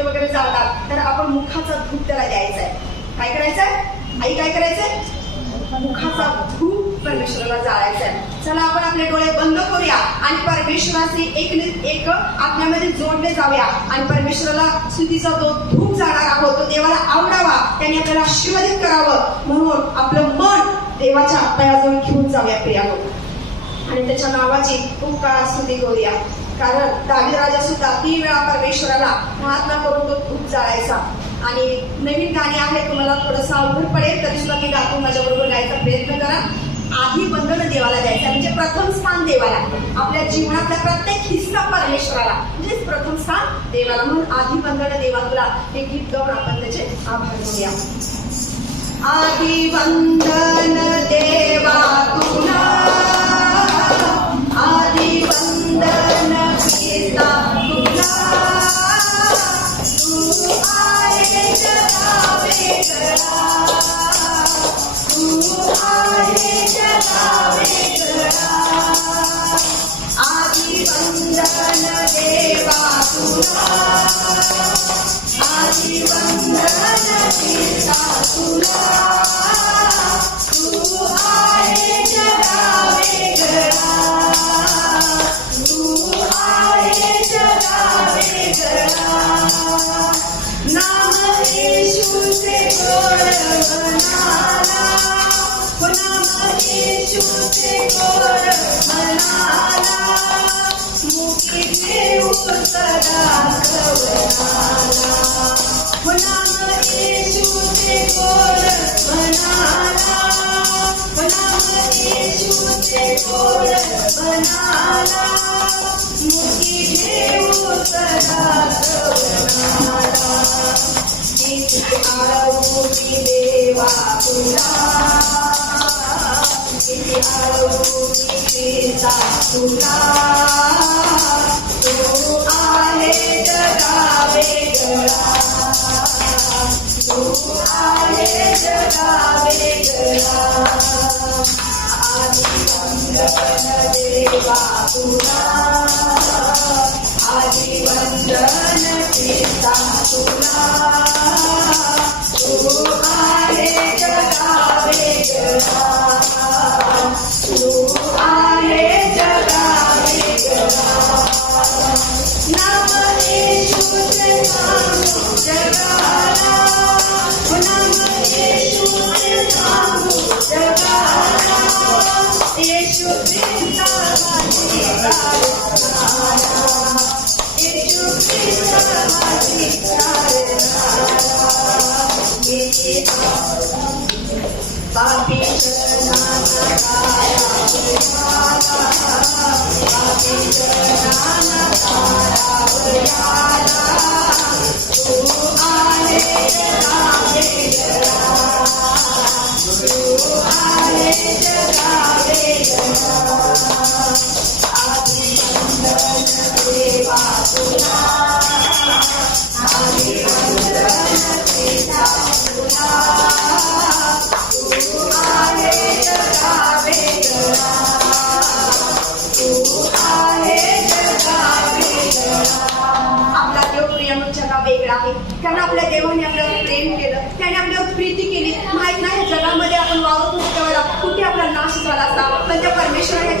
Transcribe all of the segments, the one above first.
नाश्त्यामध्ये वगैरे जातात तर आपण मुखाचा धूप त्याला द्यायचा आहे. काय करायचंय आई, काय करायचंय? मुखाचा धूप परमेश्वराला जाळायचा आहे. चला आपण आपले डोळे बंद करूया आणि परमेश्वराचे एक आपल्यामध्ये जोडले जाऊया आणि परमेश्वराला स्तुतीचा तो धूप जाणार आहोत. तो देवाला आवडावा, त्याने आपल्याला आशीर्वादित करावं म्हणून आपलं मन देवाच्या पायाजवळ घेऊन जाऊया प्रियानो आणि त्याच्या नावाची खूप काळ स्तुती करूया. कारण दावीद राजा सुद्धा 3 वेळा परमेश्वराला प्रार्थना करून तो धूप जाळायचा. आणि नवीन गाणी आहेत, तुम्हाला थोडंसं अवघड पडेल तरी सुद्धा मी गातो, माझ्याबरोबर गायचा प्रयत्न करा. आधी वंदन देवाला द्यायचं म्हणजे प्रथम स्थान देवाला. आपल्या जीवनातला प्रत्येक हिस्सा परमेश्वराला म्हणजेच प्रथम स्थान देवाला. म्हणून आधी वंदन देवा तुला हे गीत गाऊन आपण त्याचे आभार मानूया. आधी वंदन देवा तुला, आधी वंदन पिता तुला, तू आहे जगा वेगळा, तू आहे जगा वेगळा. आधी वंदन देवा तुला, आधी वंदन पिता तुला, तू आहे जगा वेगळा, तू आहे जगा वेगळा. नाम येशूचे गोड म्हणाला, नाम येशूचे गोड म्हणाला, मुखी देऊ सदा कवनाला. नाम येशूचे गोड म्हणाला, नाम येशूचे गोड म्हणाला, मुखी देऊ सदा कवनाला. किती आळवूनी देवा तुला, किती आळवूनी पिता तुला, तू आहे जगा वेगळा, तू आहे जगा वेगळा. आधी वंदन देवा तुला, आधी वंदन पिता तुला, तू आहे जगा वेगळा, तू आहे जगा वेगळा. नाम येशूचे सांगू जगाला, नाम येशूचे सांगू जगाला, येशू ख्रिस्त माझी तारणारा, येशू ख्रिस्त माझी तारणारा. किती पापी जनाना तारा उजाला, पापी जनाना तारा उजाला, तू आहे जगा वेगळा, तू आहे जगा वेगळा. आधी वंदन देवा तुला, आधी वंदन पिता तुला, तू आहे जगा वेगळा, तू आहे जगा वेगळा. आपला देव प्रियानो जगा वेगळा आहे, कारण आपल्या देवाने आपल्यावर प्रेम केलं, त्याने आपल्यावर प्रीती केली. माहित नाही जगामध्ये आपण वावरत होतो तेव्हा कुठे आपला नाश झाला असता, पण त्या परमेश्वराने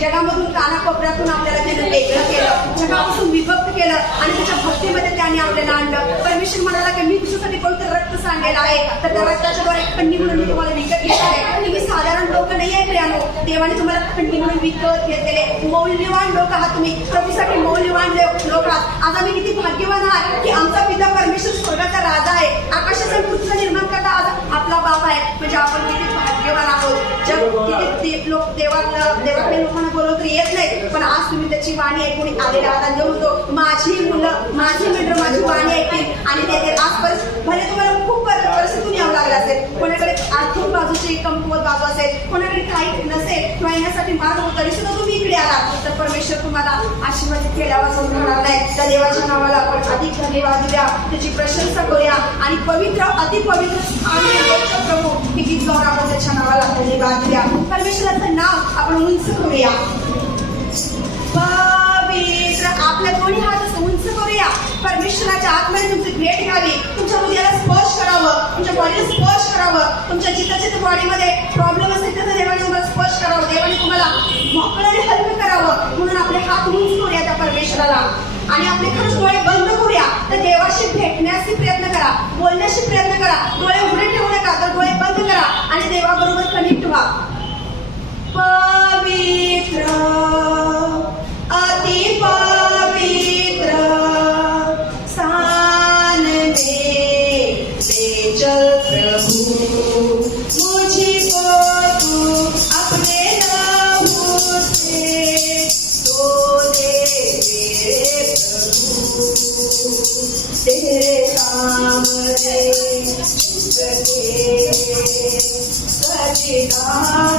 जगामधून कानाकोपऱ्यातून आपल्याला त्याने वेगळं केलं, जगापासून विभक्त केलं आणि त्याच्या भक्तीमध्ये त्याने आपल्याला आणलं. परमेश्वर म्हणाला की मी तुझ्यासाठी पवित्र रक्त सांडलेलं आहे, तर त्या रक्ताच्या द्वारे खंडी म्हणून मी तुम्हाला विकत घेतले आहे. तुम्ही साधारण लोक नाही आहे प्रियानो, देवाने तुम्हाला खंडी म्हणून विकत घेतलेले मौल्यवान लोक आहात. तुम्ही प्रभूसाठी मौल्यवान लोक आहात. आज आम्ही किती भाग्यवान आहात की आमचा पिता परमेश्वर स्वर्गाचा राजा आहे, आकाशाचा पृथ्वी निर्माण करता आज आपला बाप आहे. म्हणजे आपण किती भाग्यवान आहोत. किती लोक देवाकडे लोकांना बोलवत येत नाही, पण आज तुम्ही त्याची वाणी ऐकून आलेले आहात. देव म्हणतो माझी मुलं, माझी मित्र माझी वाणी ऐकतील आणि ते आज भले तुम्हाला खूप परिस्थितीतून यावं लागलं असेल, कोणाकडे आर्थिक बाजूची कमकुवत बाजू असेल, कोणाकडे काही नसेल किंवा येण्यासाठी मार्ग होता तरी सुद्धा तुम्ही इकडे आलात, तर परमेश्वर तुम्हाला आशीर्वादित केल्यावर होणार नाही. त्या देवाच्या नावाला आपण अधिक धन्यवाद द्या, त्याची प्रशंसा करूया आणि पवित्र अतिपवित्र प्रभू हे गीत गाऊन आपण त्याच्या नावाला धन्यवाद द्या. परमेश्वराचं नाव आपण उंच करूया. पवित्र आपल्या दोन्ही हात उंच करूया. परमेश्वराच्या आत्म्याने तुमची भेट घ्यावी, तुमच्या हृदयाला स्पर्श करावं, तुमच्या बॉडीला स्पर्श करावं, तुमच्या जिथं बॉडीमध्ये प्रॉब्लेम असेल तिथं देवाने तुम्हाला स्पर्श करावं, देवाने तुम्हाला मोकळ्याने हलकं करावं. म्हणून आपले हात उंच करूया त्या परमेश्वराला आणि आपले खरंच डोळे बंद करूया. तर देवाशी भेटण्याचे प्रयत्न करा, बोलण्याशी प्रयत्न करा. डोळे उघडे ठेवू नका, तर डोळे बंद करा आणि देवाबरोबर कनेक्ट व्हा. पवित्र, अति पवित्र स्थान में ले चल प्रभु, मुझको तू अपने लहू से धो दे मेरे प्रभु. तेरे सामने झुक के सजदा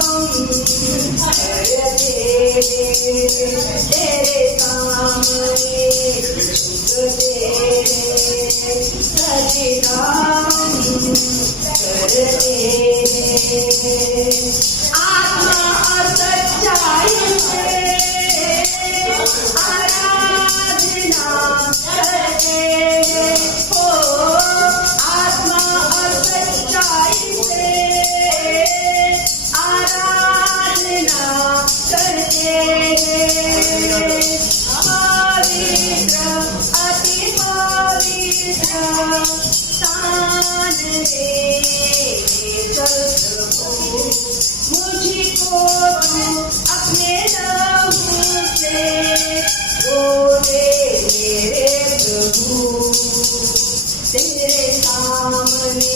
हम करते, तेरे सामने झुक के सजदा हम करते. आत्मा और सच्चाई से आराधना करते हो, आत्मा और सच्चाई से आराधना करते. पवित्र, अति पवित्र स्थान में चल प्रभु, मुझको तू अपने लहू से धो दे मेरे प्रभु. तेरे सामने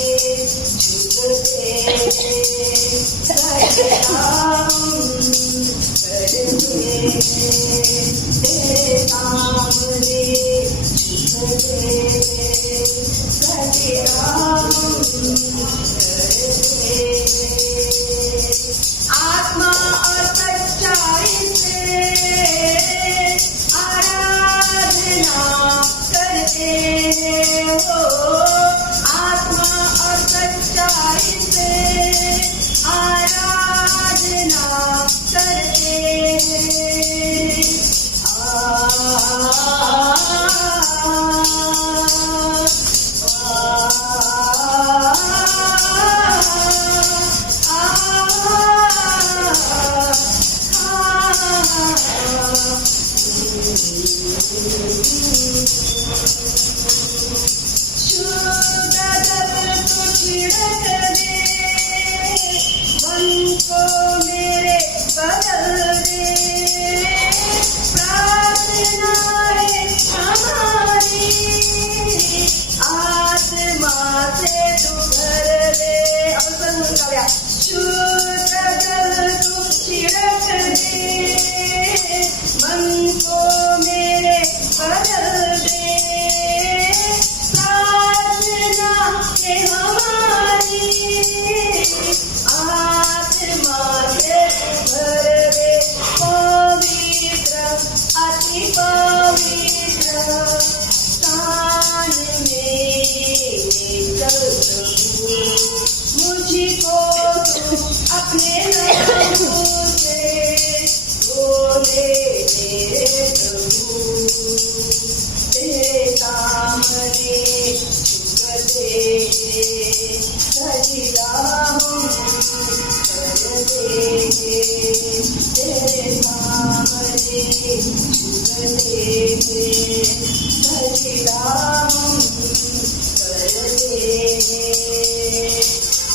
झुक के सजदा हम करते, तेरे सामने झुक के सजदा हम करते. आत्मा और सच्चाई से आराधना करते हो, आत्मा और सच्चाई से आराधना करते.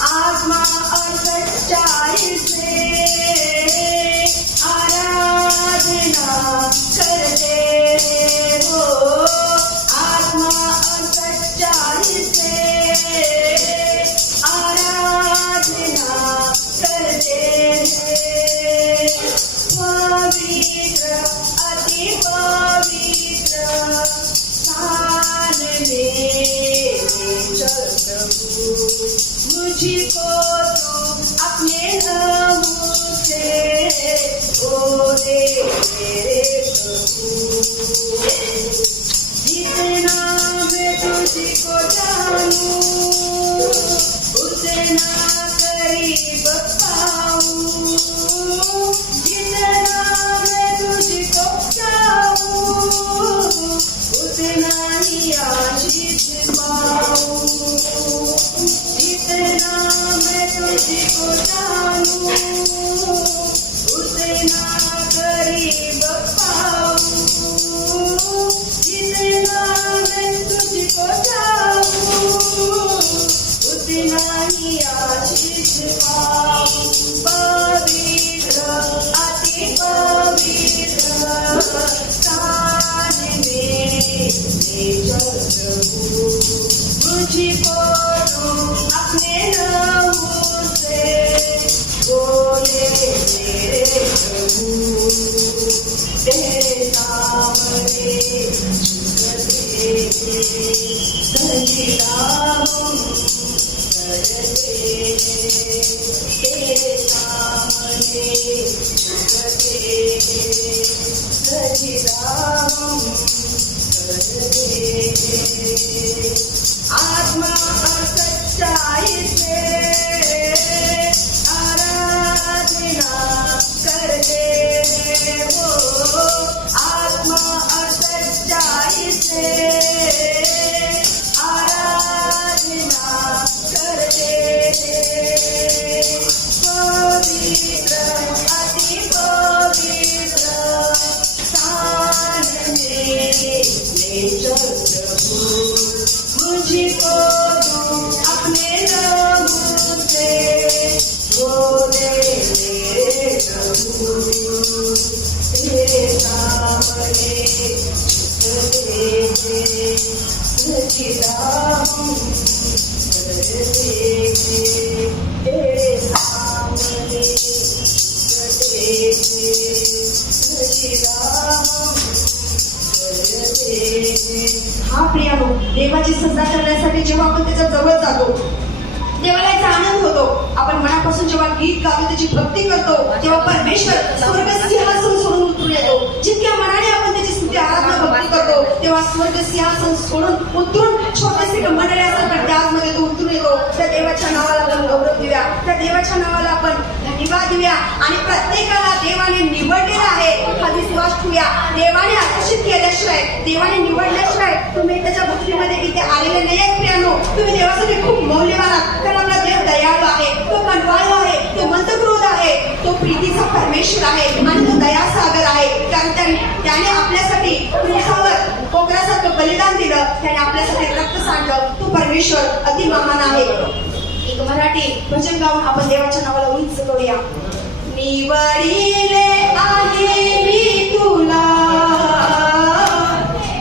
आत्मा और सच्चाई से आराधना करते हो, आत्मा और सच्चाई से आराधना करते हैं. पवित्र अति पवित्र स्थान में चल प्रभु, मुझको तो अपने लहू से धो दे मेरे प्रभु. जितना मैं तुझको जानूं उतना करीब पाऊं, जितना मैं तुझको चाहूं उतना नाही आशीष पाऊं, जितना मैं तुझको जानूं उतना करीब पाऊं, जितना मैं तुझको चाहूं उतना ही आशीष पाऊं। पवित्र अति पवित्र स्थान में ले चल प्रभु, मुझको तू अपने नामों से बोले मेरे प्रभु, तेरे सामने झुकते सजीदा हम करते, तेरे सामने झुकते सजीदा हम करते। आत्मा और सच्चाई से आराधना करते हो, आत्मा और सच्चाई से आराधना करते। पवित्र अति पवित्र स्थान में ले चल प्रभु, मुझको तू अपने नामों से बोले मेरे प्रभु, तेरे सामने झुकते सजीदा हम करते, तेरे सामने झुकते सजीदा हम करते। हा प्रियानो, देवाची श्रद्धा करण्यासाठी जेव्हा आपण त्याच्या जवळ जातो देवाला याचा आनंद होतो. आपण मनापासून जेव्हा गीत गातो, त्याची भक्ती करतो, तेव्हा परमेश्वर स्वर्ग सिंहासन सोडून उतरून येतो. जितक्या मनाने आपण त्याची स्तुती आराधना भक्ती करतो, तेव्हा स्वर्ग सिंहासन सोडून उतरून छोटेसे मंडळी असतात पण त्यामध्ये तो उतरून येतो. त्या देवाच्या नावाला आपण गौरव देऊया, त्या देवाच्या नावाला आपण धन्यवाद देऊया. आणि प्रत्येकाला देवाने निवडलेला आहे हा विश्वास ठेवूया. देवाने आकर्षित केल्याशिवाय, देवाने निवडल्याशिवाय तुम्ही त्याच्या भक्तीमध्ये इथे आलेले नाही आहेत प्रियानो. तुम्ही देवासाठी खूप मौल्यवान आहात, कारण आपला देव दयाळू आहे, तो कणवाळू आहे, तो मंदक्रोध आहे, तो प्रीतीचा परमेश्वर आहे आणि तो दयासागर आहे. कारण त्याने आपल्यासाठी क्रूसावर कोकरासारखं बलिदान दिलं, त्याने आपल्यासाठी रक्त सांडलं. तो परमेश्वर अतिमहान आहे. एक मराठी भजन गाऊन आपण देवाच्या नावाला उंच करूया. निवडिले आहे मी तुला,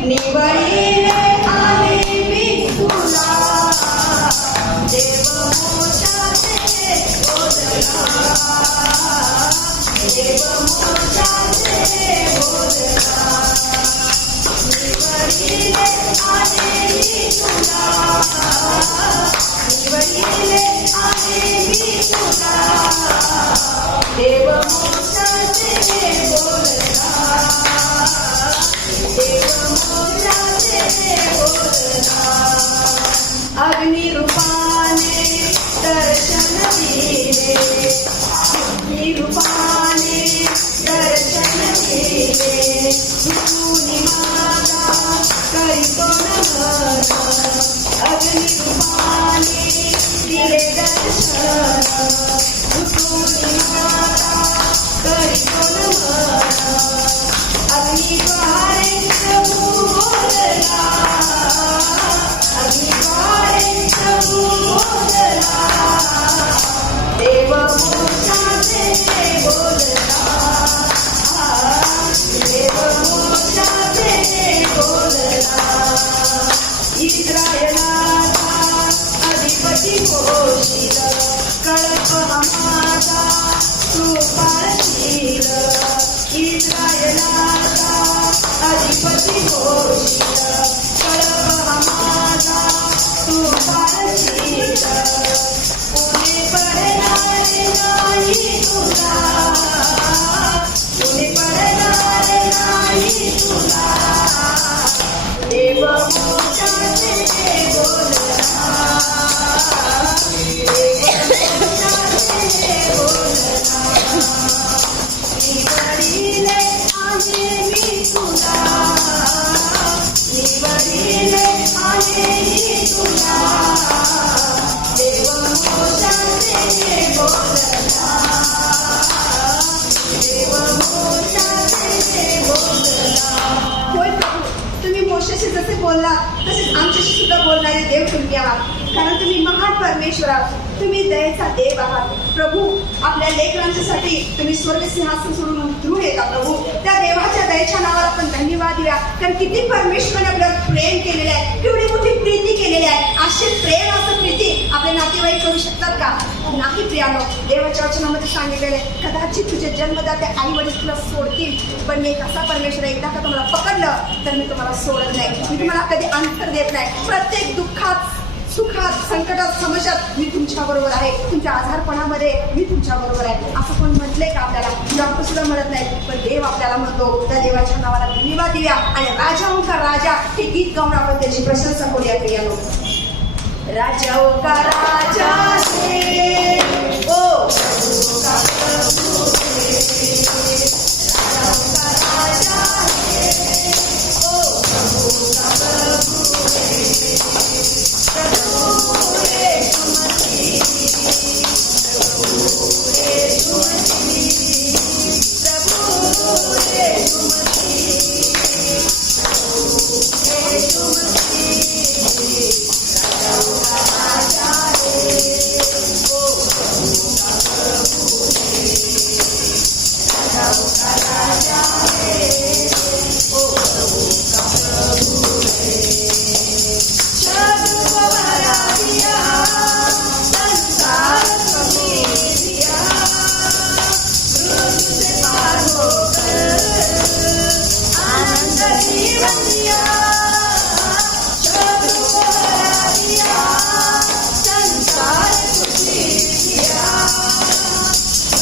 निवडिले आहे मी तुला, देव मोक्षाचे बोलला, देव मोक्षाचे बोलला. निवडिले आहे मी तुला, निवडिले आहे मी तुला, देव मोक्षाचे बोलला, देव मोक्षाचे बोलला. अग्निरूपाने दर्शन दिले, अग्निरूपाने दर्शन दिले, गुरुनी माझा करीतो नमन. अग्निरूपाने दिले दर्शन, गुरुनी माझा करीतो नमन. अग्निद्वारे प्रभू बोलला, अग्निद्वारे प्रभू बोलला, देव मोक्षाचे बोलला, देव मोक्षाचे बोलला. इस्रायलाचा अधिपती होशील, कळप माझा तू पाळशील. इस्रायलाचा अधिपती होशील, कळप माझा तू पाळशील. कोणी पडणार नाही तुला, कोणी पडणार नाही तुला, देव मोक्षाचे बोलला, देव मोक्षाचे बोलला. निवडिले आहे मी तुला, निवडिले देव मोशाचे बोलला, देव मोशाचे बोलला. होय प्रभू, तुम्ही मोशेशी जसे बोलला तसेच आमच्याशी सुद्धा बोलणारे देव तुम्ही आहात, कारण तुम्ही महान परमेश्वर आहात, तुम्ही दयेचा देव आहात. प्रभू, आपल्या लेकरांच्यासाठी तुम्ही स्वर्ग सिंहासन सोडून उतरून येता. प्रभू, त्या देवाच्या दयेच्या नावाला आपण धन्यवाद देऊया, कारण किती परमेश्वराने आपल्यावर प्रेम केलेले आहे, केवढी मोठी प्रीती केलेली आहे. असे प्रेम, असं प्रीती आपले नातेवाईक करू शकतात का? नाही प्रियानो. देवाच्या वचनामध्ये सांगितलेले, कदाचित तुझे जन्मदाते आई वडील तुला सोडतील, पण मी एक असा परमेश्वर, एकदा का तुम्हाला पकडलं तर मी तुम्हाला सोडत नाही, मी तुम्हाला कधी अंतर देत नाही. प्रत्येक दुःखात, सुखात, संकटात, समस्यात मी तुमच्या बरोबर आहे, तुमच्या आजारपणामध्ये मी तुमच्या बरोबर आहे. असं कोण म्हटलंय का आपल्याला? डॉक्टर सुद्धा म्हणत नाही, पण देव आपल्याला म्हणतो. त्या देवाच्या नावाला धन्यवाद देऊया आणि राजाओं का राजा हे गीत गाऊन आपण त्याची प्रशंसा करूया. प्रियानो, राजाओं का राजा है, ओ प्रभु का प्रभु है, राजाओं का राजा है, ओ प्रभु का प्रभु है. प्रभु यीशु मसीह, प्रभु यीशु मसीह, प्रभु यीशु मसीह, प्रभु यीशु मसीह. राजाओं का राजा है, ओ प्रभु का प्रभु है, राजाओं का राजा है, ओ प्रभु का प्रभु है. जग को भरा दिया, संसार को जीत दिया, मृत्यु से पार होकर आनंद जीवन दिया. जग को भरा दिया, संसार को जीत दिया,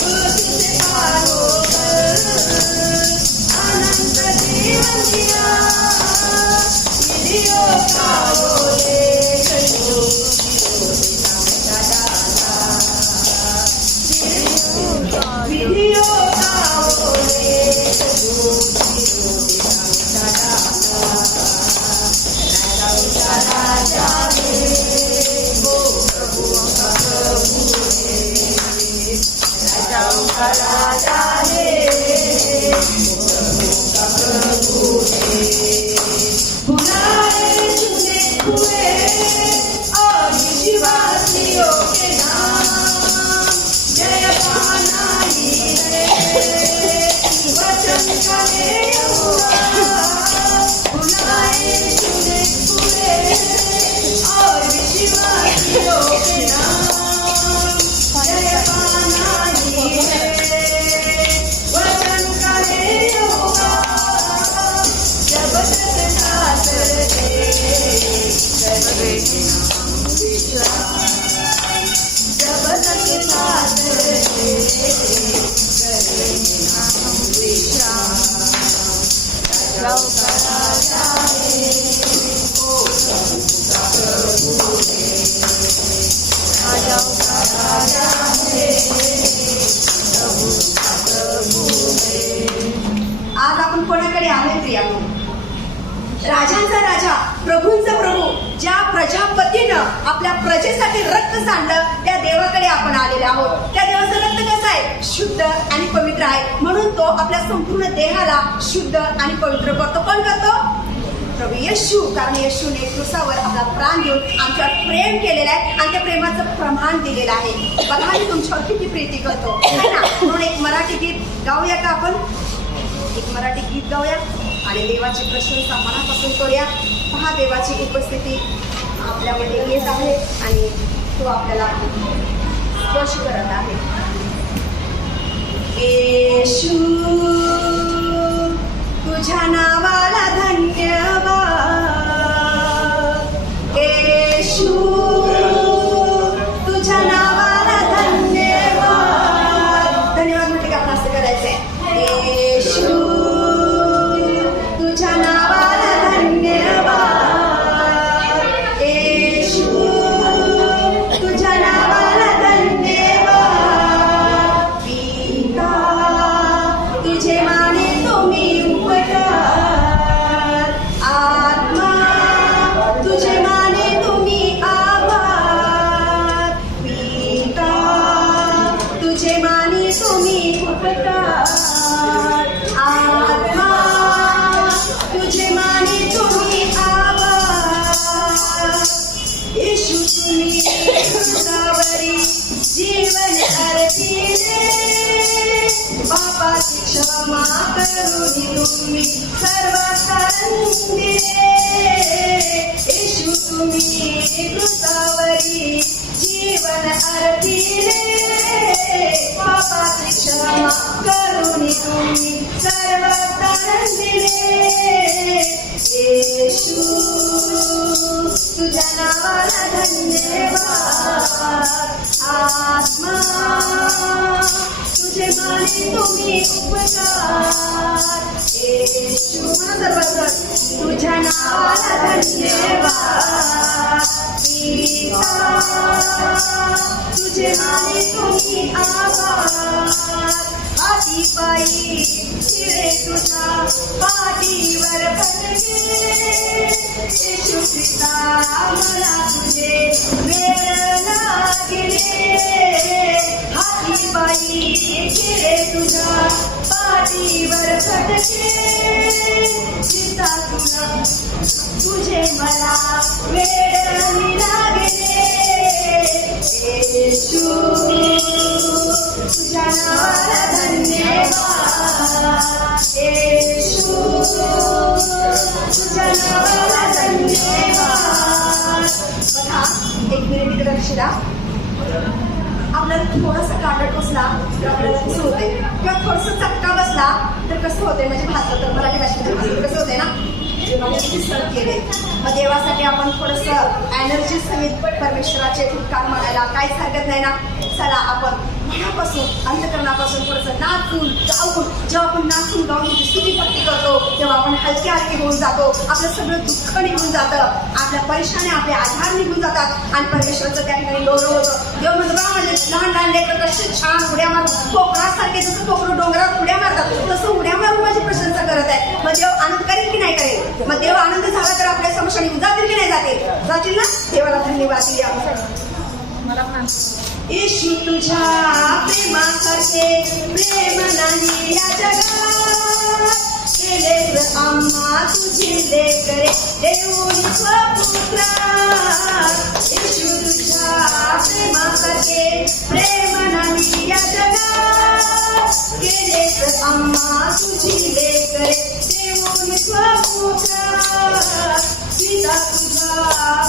मृत्यु से पार होकर आनंद जीवन दिया. विधियों का बोले करो, विधियों का बोले करो, राजाओं का राजा है, वो प्रभुओं का प्रभु है, राजाओं का राजा है, वो प्रभुओं का प्रभु है. बुलाए चुने हुए और विश्वासियों के नाम, जय पाना ही है वचन का यहोवा. बुलाए चुने हुए और विश्वासियों के नाम, जय पाना ही है वचन का यहोवा. जब तक साथ रहे करेंगे हम विश्वास, जब तक साथ रहे करेंगे हम विश्वास. राजाओं का राजा है, ओ प्रभु का प्रभु है, राजाओं का राजा है, प्रभु का प्रभु है. आज आपण कोणाकडे आले प्रियानो? राजांचा राजा, प्रभूंचा प्रभू, ज्या प्रजापतीनं आपल्या प्रजेसाठी रक्त सांडलं, त्या देवाकडे आपण आलेले आहोत. त्या देवाचं रक्त कसं आहे? शुद्ध आणि पवित्र आहे, म्हणून तो आपल्या संपूर्ण देहाला शुद्ध आणि पवित्र करतो. कोण करतो? प्रभू येशू. कारण येशूने क्रूसावर आपला प्राण देऊन आमच्यावर प्रेम केलेलं आहे आणि त्या प्रेमाचं प्रमाण दिलेलं आहे. बघा, मी तुमच्यावर किती प्रीती करतो ना. म्हणून एक मराठी गीत गाऊया का आपण? एक मराठी गीत गाऊया आणि देवाची प्रशंसा मनापासून करूया. पहा, देवाची उपस्थिती आपल्यामध्ये येत आहे आणि तो आपल्याला स्पर्श करत आहे. येशू, तुझ्या नावाला धन्यवाद. येशू, तुझ्या नावाला धन्यवाद. धन्यवाद म्हणजे का? आपण असं करायचंय. येशू, तुझ्या नावाला धन्यवाद. येशू, तुझ्या नावाला धन्यवाद. पिता, तुझे माने तुम्ही उपकार. सर्व कारण दिले येशू तुम्ही कृतावरी जीवन अर्पिले पापाची क्षमा करून तुम्ही सर्व कारण दिले येशू तुझ्या नावाला धन्यवाद आत्मा तुझे माने तुम्ही उपकार येशू सर्वत्र तुझ्या नावाला धन्यवाद पिता तुझे माने तुम्ही आभार हाती पायी फिरे तुझा पाठीवर पडले येशू ख्रिस्ता मला तुझे वेळ लागले हाती पायी फिरे तुझा पाठीवर पडले ख्रिस्ता तुला तुझे मला वेळ लागले येशू तुझ्या नावाला धन्यवाद येशू तुझ्या नावाला धन्यवाद. बघा एक मिनिट इकडे लक्ष द्या. आपल्याला थोडासा काटा टोचला तर आपल्याला कसं होते किंवा थोडंसं चटका बसला तर कसं होते म्हणजे भाजलं तर मराठी भाषेमध्ये कसं होते ना किती सर केले. मग देवासाठी आपण थोडंसं एनर्जी सहित परमेश्वराचे उपकार मानायला काहीच हरकत नाही ना. चला आपण मनापासून अंतकरणापासून थोडंसं नाचून गाऊन जेव्हा आपण नाचून गाऊन त्याची स्तुती भक्ती करतो तेव्हा आपण हलके हलके होऊन जातो. आपलं सगळं दुःख निघून जातं, आपल्या परेशानी आपले आधार निघून जातात आणि परमेश्वराचं त्या ठिकाणी गौरव होतं. देव म्हणतो बा म्हणजे लहान लहान लेकर कसे छान उड्या मारून कोकणासारखे जसं कोकण डोंगरात उड्या मारतात तसं उड्या मारून माझी प्रशंसा करत आहे. मग देव आनंद करेल की नाही करेल. मग देव आनंद झाला तर आपल्या समस्या जातील की नाही जातील ना. देवाला धन्यवाद दिला. येशू तुझ्या प्रेमासारखे प्रेम नाही या जगात केलेस आम्हा तुझी लेकरे देऊन स्वपुत्रा. येशू तुझ्या प्रेमासारखे प्रेम नाही या जगात केलेस आम्हा तुझी लेकरे देऊन स्वपुत्रा. पिता तुझ्या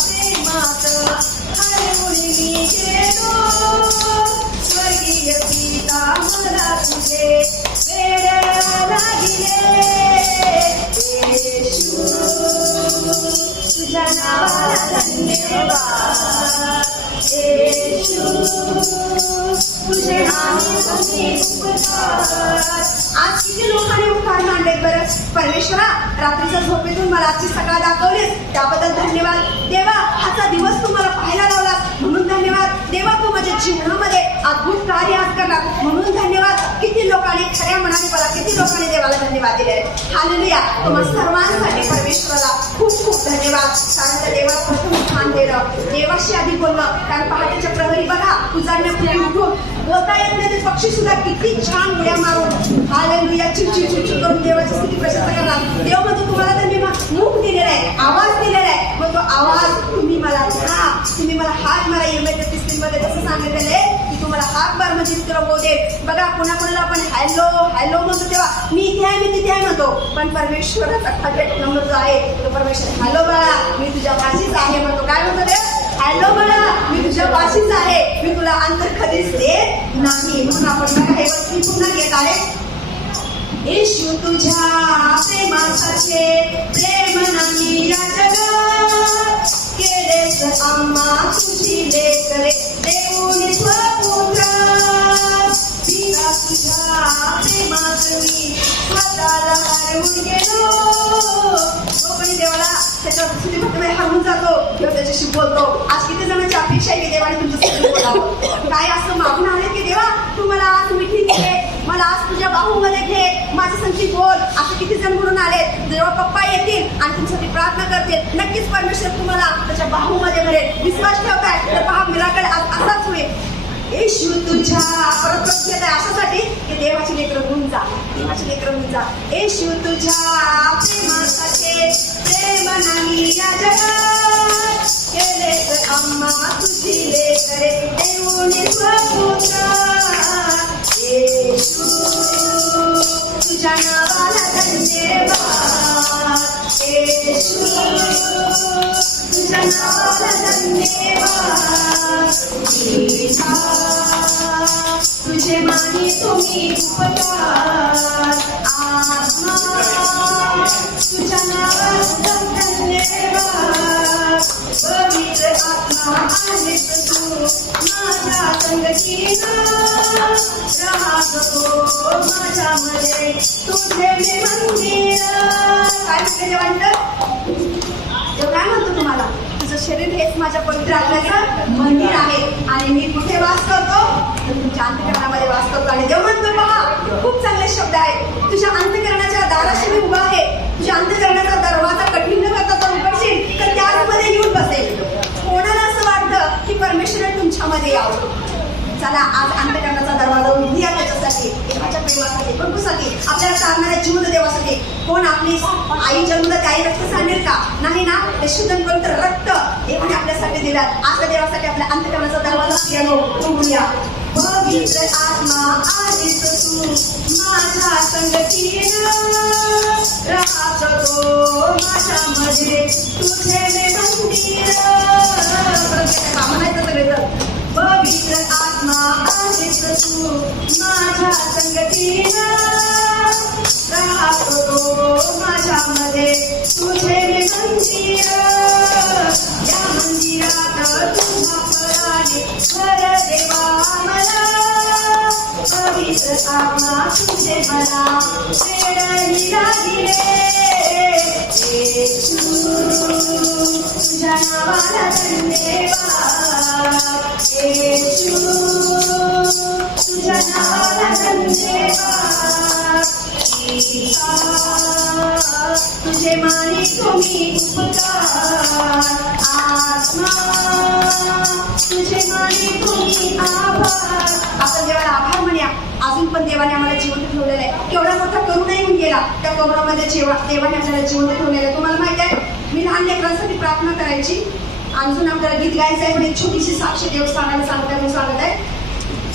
प्रेमात हरवून मी गेलो स्वर्गीय पिता मला तुझे वेळ लागले येशू तुझ्या नावाला धन्यवाद येशू तुझे नामे तुम्ही उपकार. आज किती लोकांनी उपकार मांडलेत बरं. परमेश्वरा रात्रीच्या झोपेतून मला आजची सकाळ दाखवलीस त्याबद्दल धन्यवाद. देवा हाचा दिवस तुम्हाला पाहायला लावला म्हणून धन्यवाद. देवा तू माझ्या जीवनामध्ये अद्भुत कार्य आज करणार म्हणून धन्यवाद. किती लोकांनी खऱ्या मनाने मला किती लोकांनी देवाला धन्यवाद दिले. हालेलुया. तुम्हाला सर्वांसाठी परमेश्वराला खूप खूप धन्यवाद. कारण त्या देवात प्रथम स्थान दिलं, देवाशी आधी बोलणं. कारण पहाटेच्या प्रहरी बघा उजाडण्यापूर्वी उठून बोलता येत नाही ते पक्षी सुद्धा किती छान उड्या मारून हालेलुया चिडचिड चिडचिड करून देवाची स्तुती प्रशंसा करणार. देव म्हणतो तुम्हाला त्यांनी मुख दिलेला आहे, आवाज दिलेला आहे. मग तो आवाज तुम्ही मला द्या, तुम्ही मला हाक मारा. इरमिया 33 मध्ये तसं सांगितलेलं आहे की तुम्हाला हाक मार म्हणजे तुला बोलेल. बघा कोणाकोणाला आपण हॅलो हॅलो म्हणतो तेव्हा मी इथे आहे मी तिथे आहे म्हणतो. पण परमेश्वराचा कॉन्टॅक्ट नंबर जो आहे तो परमेश्वर हॅलो बाळा मी तुझ्या पाशीच आहे म्हणतो. काय म्हणतो ते हॅलो बाळा मी तुझ्या पाशीच आहे, मी तुला अंतर कधीच देत नाही. म्हणून आपण बघा हे वस्तू पुन्हा घेत आहे. येशू तुझ्या प्रेमासारखे प्रेम नाही या जगात केलेस आम्हा तुझी लेकरे देऊन स्वपुत्रा. पिता तुझ्या प्रेमात मी स्वतःला हरवून गेलो. कोणी देवाला त्याच्या स्तुती भक्तीमध्ये हरवून जातो किंवा त्याच्याशी बोलतो. आज किती जणांची अपेक्षा आहे की देवाने तुमच्यासाठी बोलावं. काय असं मागून आले की देवा तू मला आज मिठी घे, मला आज तुझ्या बाहूमध्ये घे, माझ्या संगती बोल. असं किती जण म्हणून आले. जेव्हा पप्पा येतील आणि तुमच्यासाठी प्रार्थना करतील नक्कीच परमेश्वर तुम्हाला त्याच्या बाहूमध्ये भरेल. विश्वास ठेवताय तर पहा मिराकल असाच होईल. येशू तुझ्या परत घेत आहे अशासाठी की देवाची लेकरं होऊन जा, देवाची लेकरं होऊन जा. येशू तुझ्या प्रेमासारखे प्रेम नाही या जगात केलेस आम्हा तुझी लेकरे देऊन स्वपुत्रा. येशू तुझ्या नावाला धन्यवाद. धन्यवाद तुझे मानी तुम्ही उपकार आत्मा तुझ्या नावाचा धन्यवाद पवित्र आत्मा आहेस तू माझ्या संगतीनं राहतो माझ्यामध्ये तुझे मी मंदिर काय म्हणतो तुम्हाला तुझं शरीर हेच माझ्या पवित्र आत्म्याचं मंदिर आहे आणि मी कुठे वास करतो तर तुमच्या अंतःकरणामध्ये वास करतो आणि देव म्हणतो पहा खूप चांगले शब्द आहेत तुझ्या अंतःकरणाच्या दाराशी मी उभा आहे तुझ्या अंतःकरणाचा दरवाजा कठीण न करता तर उघडशील तर त्याचमध्ये येऊन बसेल कोणाला असं वाटतं की परमेश्वर तुमच्यामध्ये यावं चला आज अंतःकरणाचा दरवाजा उघडूया त्याच्यासाठी देवाच्या प्रेमासाठी प्रभूसाठी आपल्याला चालणाऱ्या जीवन देवासाठी कोण आपली आई जन्मदाती आई रक्त सांडेल का नाही ना ते शुद्ध पवित्र रक्त देवाने आपल्यासाठी दिलं आज त्या देवासाठी आपल्या अंतःकरणाचा दरवाजा उघडूया पवित्र आत्मा आहेस तू माझ्या संगतीनं राहतो माझ्यामध्ये तुझे मी मंदिर म्हणायचं सगळेजण पवित्र आत्मा आहेस तू माझ्या संगतीनं राहतो माझ्यामध्ये तुझे मी मंदिर या मंदिरात तुझ्या फळाने भर देवा मला पवित्र आत्मा तुझे मला प्रेरणी लागले येशू तुझ्या नावाला धन्यवाद येशू तुझ्या नावाला धन्यवाद तुझे मानी तुम्ही उपकार आत्मा तुझे मानी तुम्ही आभार आपण देवाला आभार म्हणूया अजून पण देवाने आम्हाला जिवंत ठेवलेलं आहे केवढा मोठा करून येऊन गेला त्या कबरामध्ये देवाने आपल्याला जिवंत ठेवलेलं आहे तुम्हाला माहिती आहे मी लहान लेकरांसाठी प्रार्थना करायची अजून आपल्याला गीत गायचं आहे पण एक छोटीशी साक्ष देव सांगायला सांगत आहे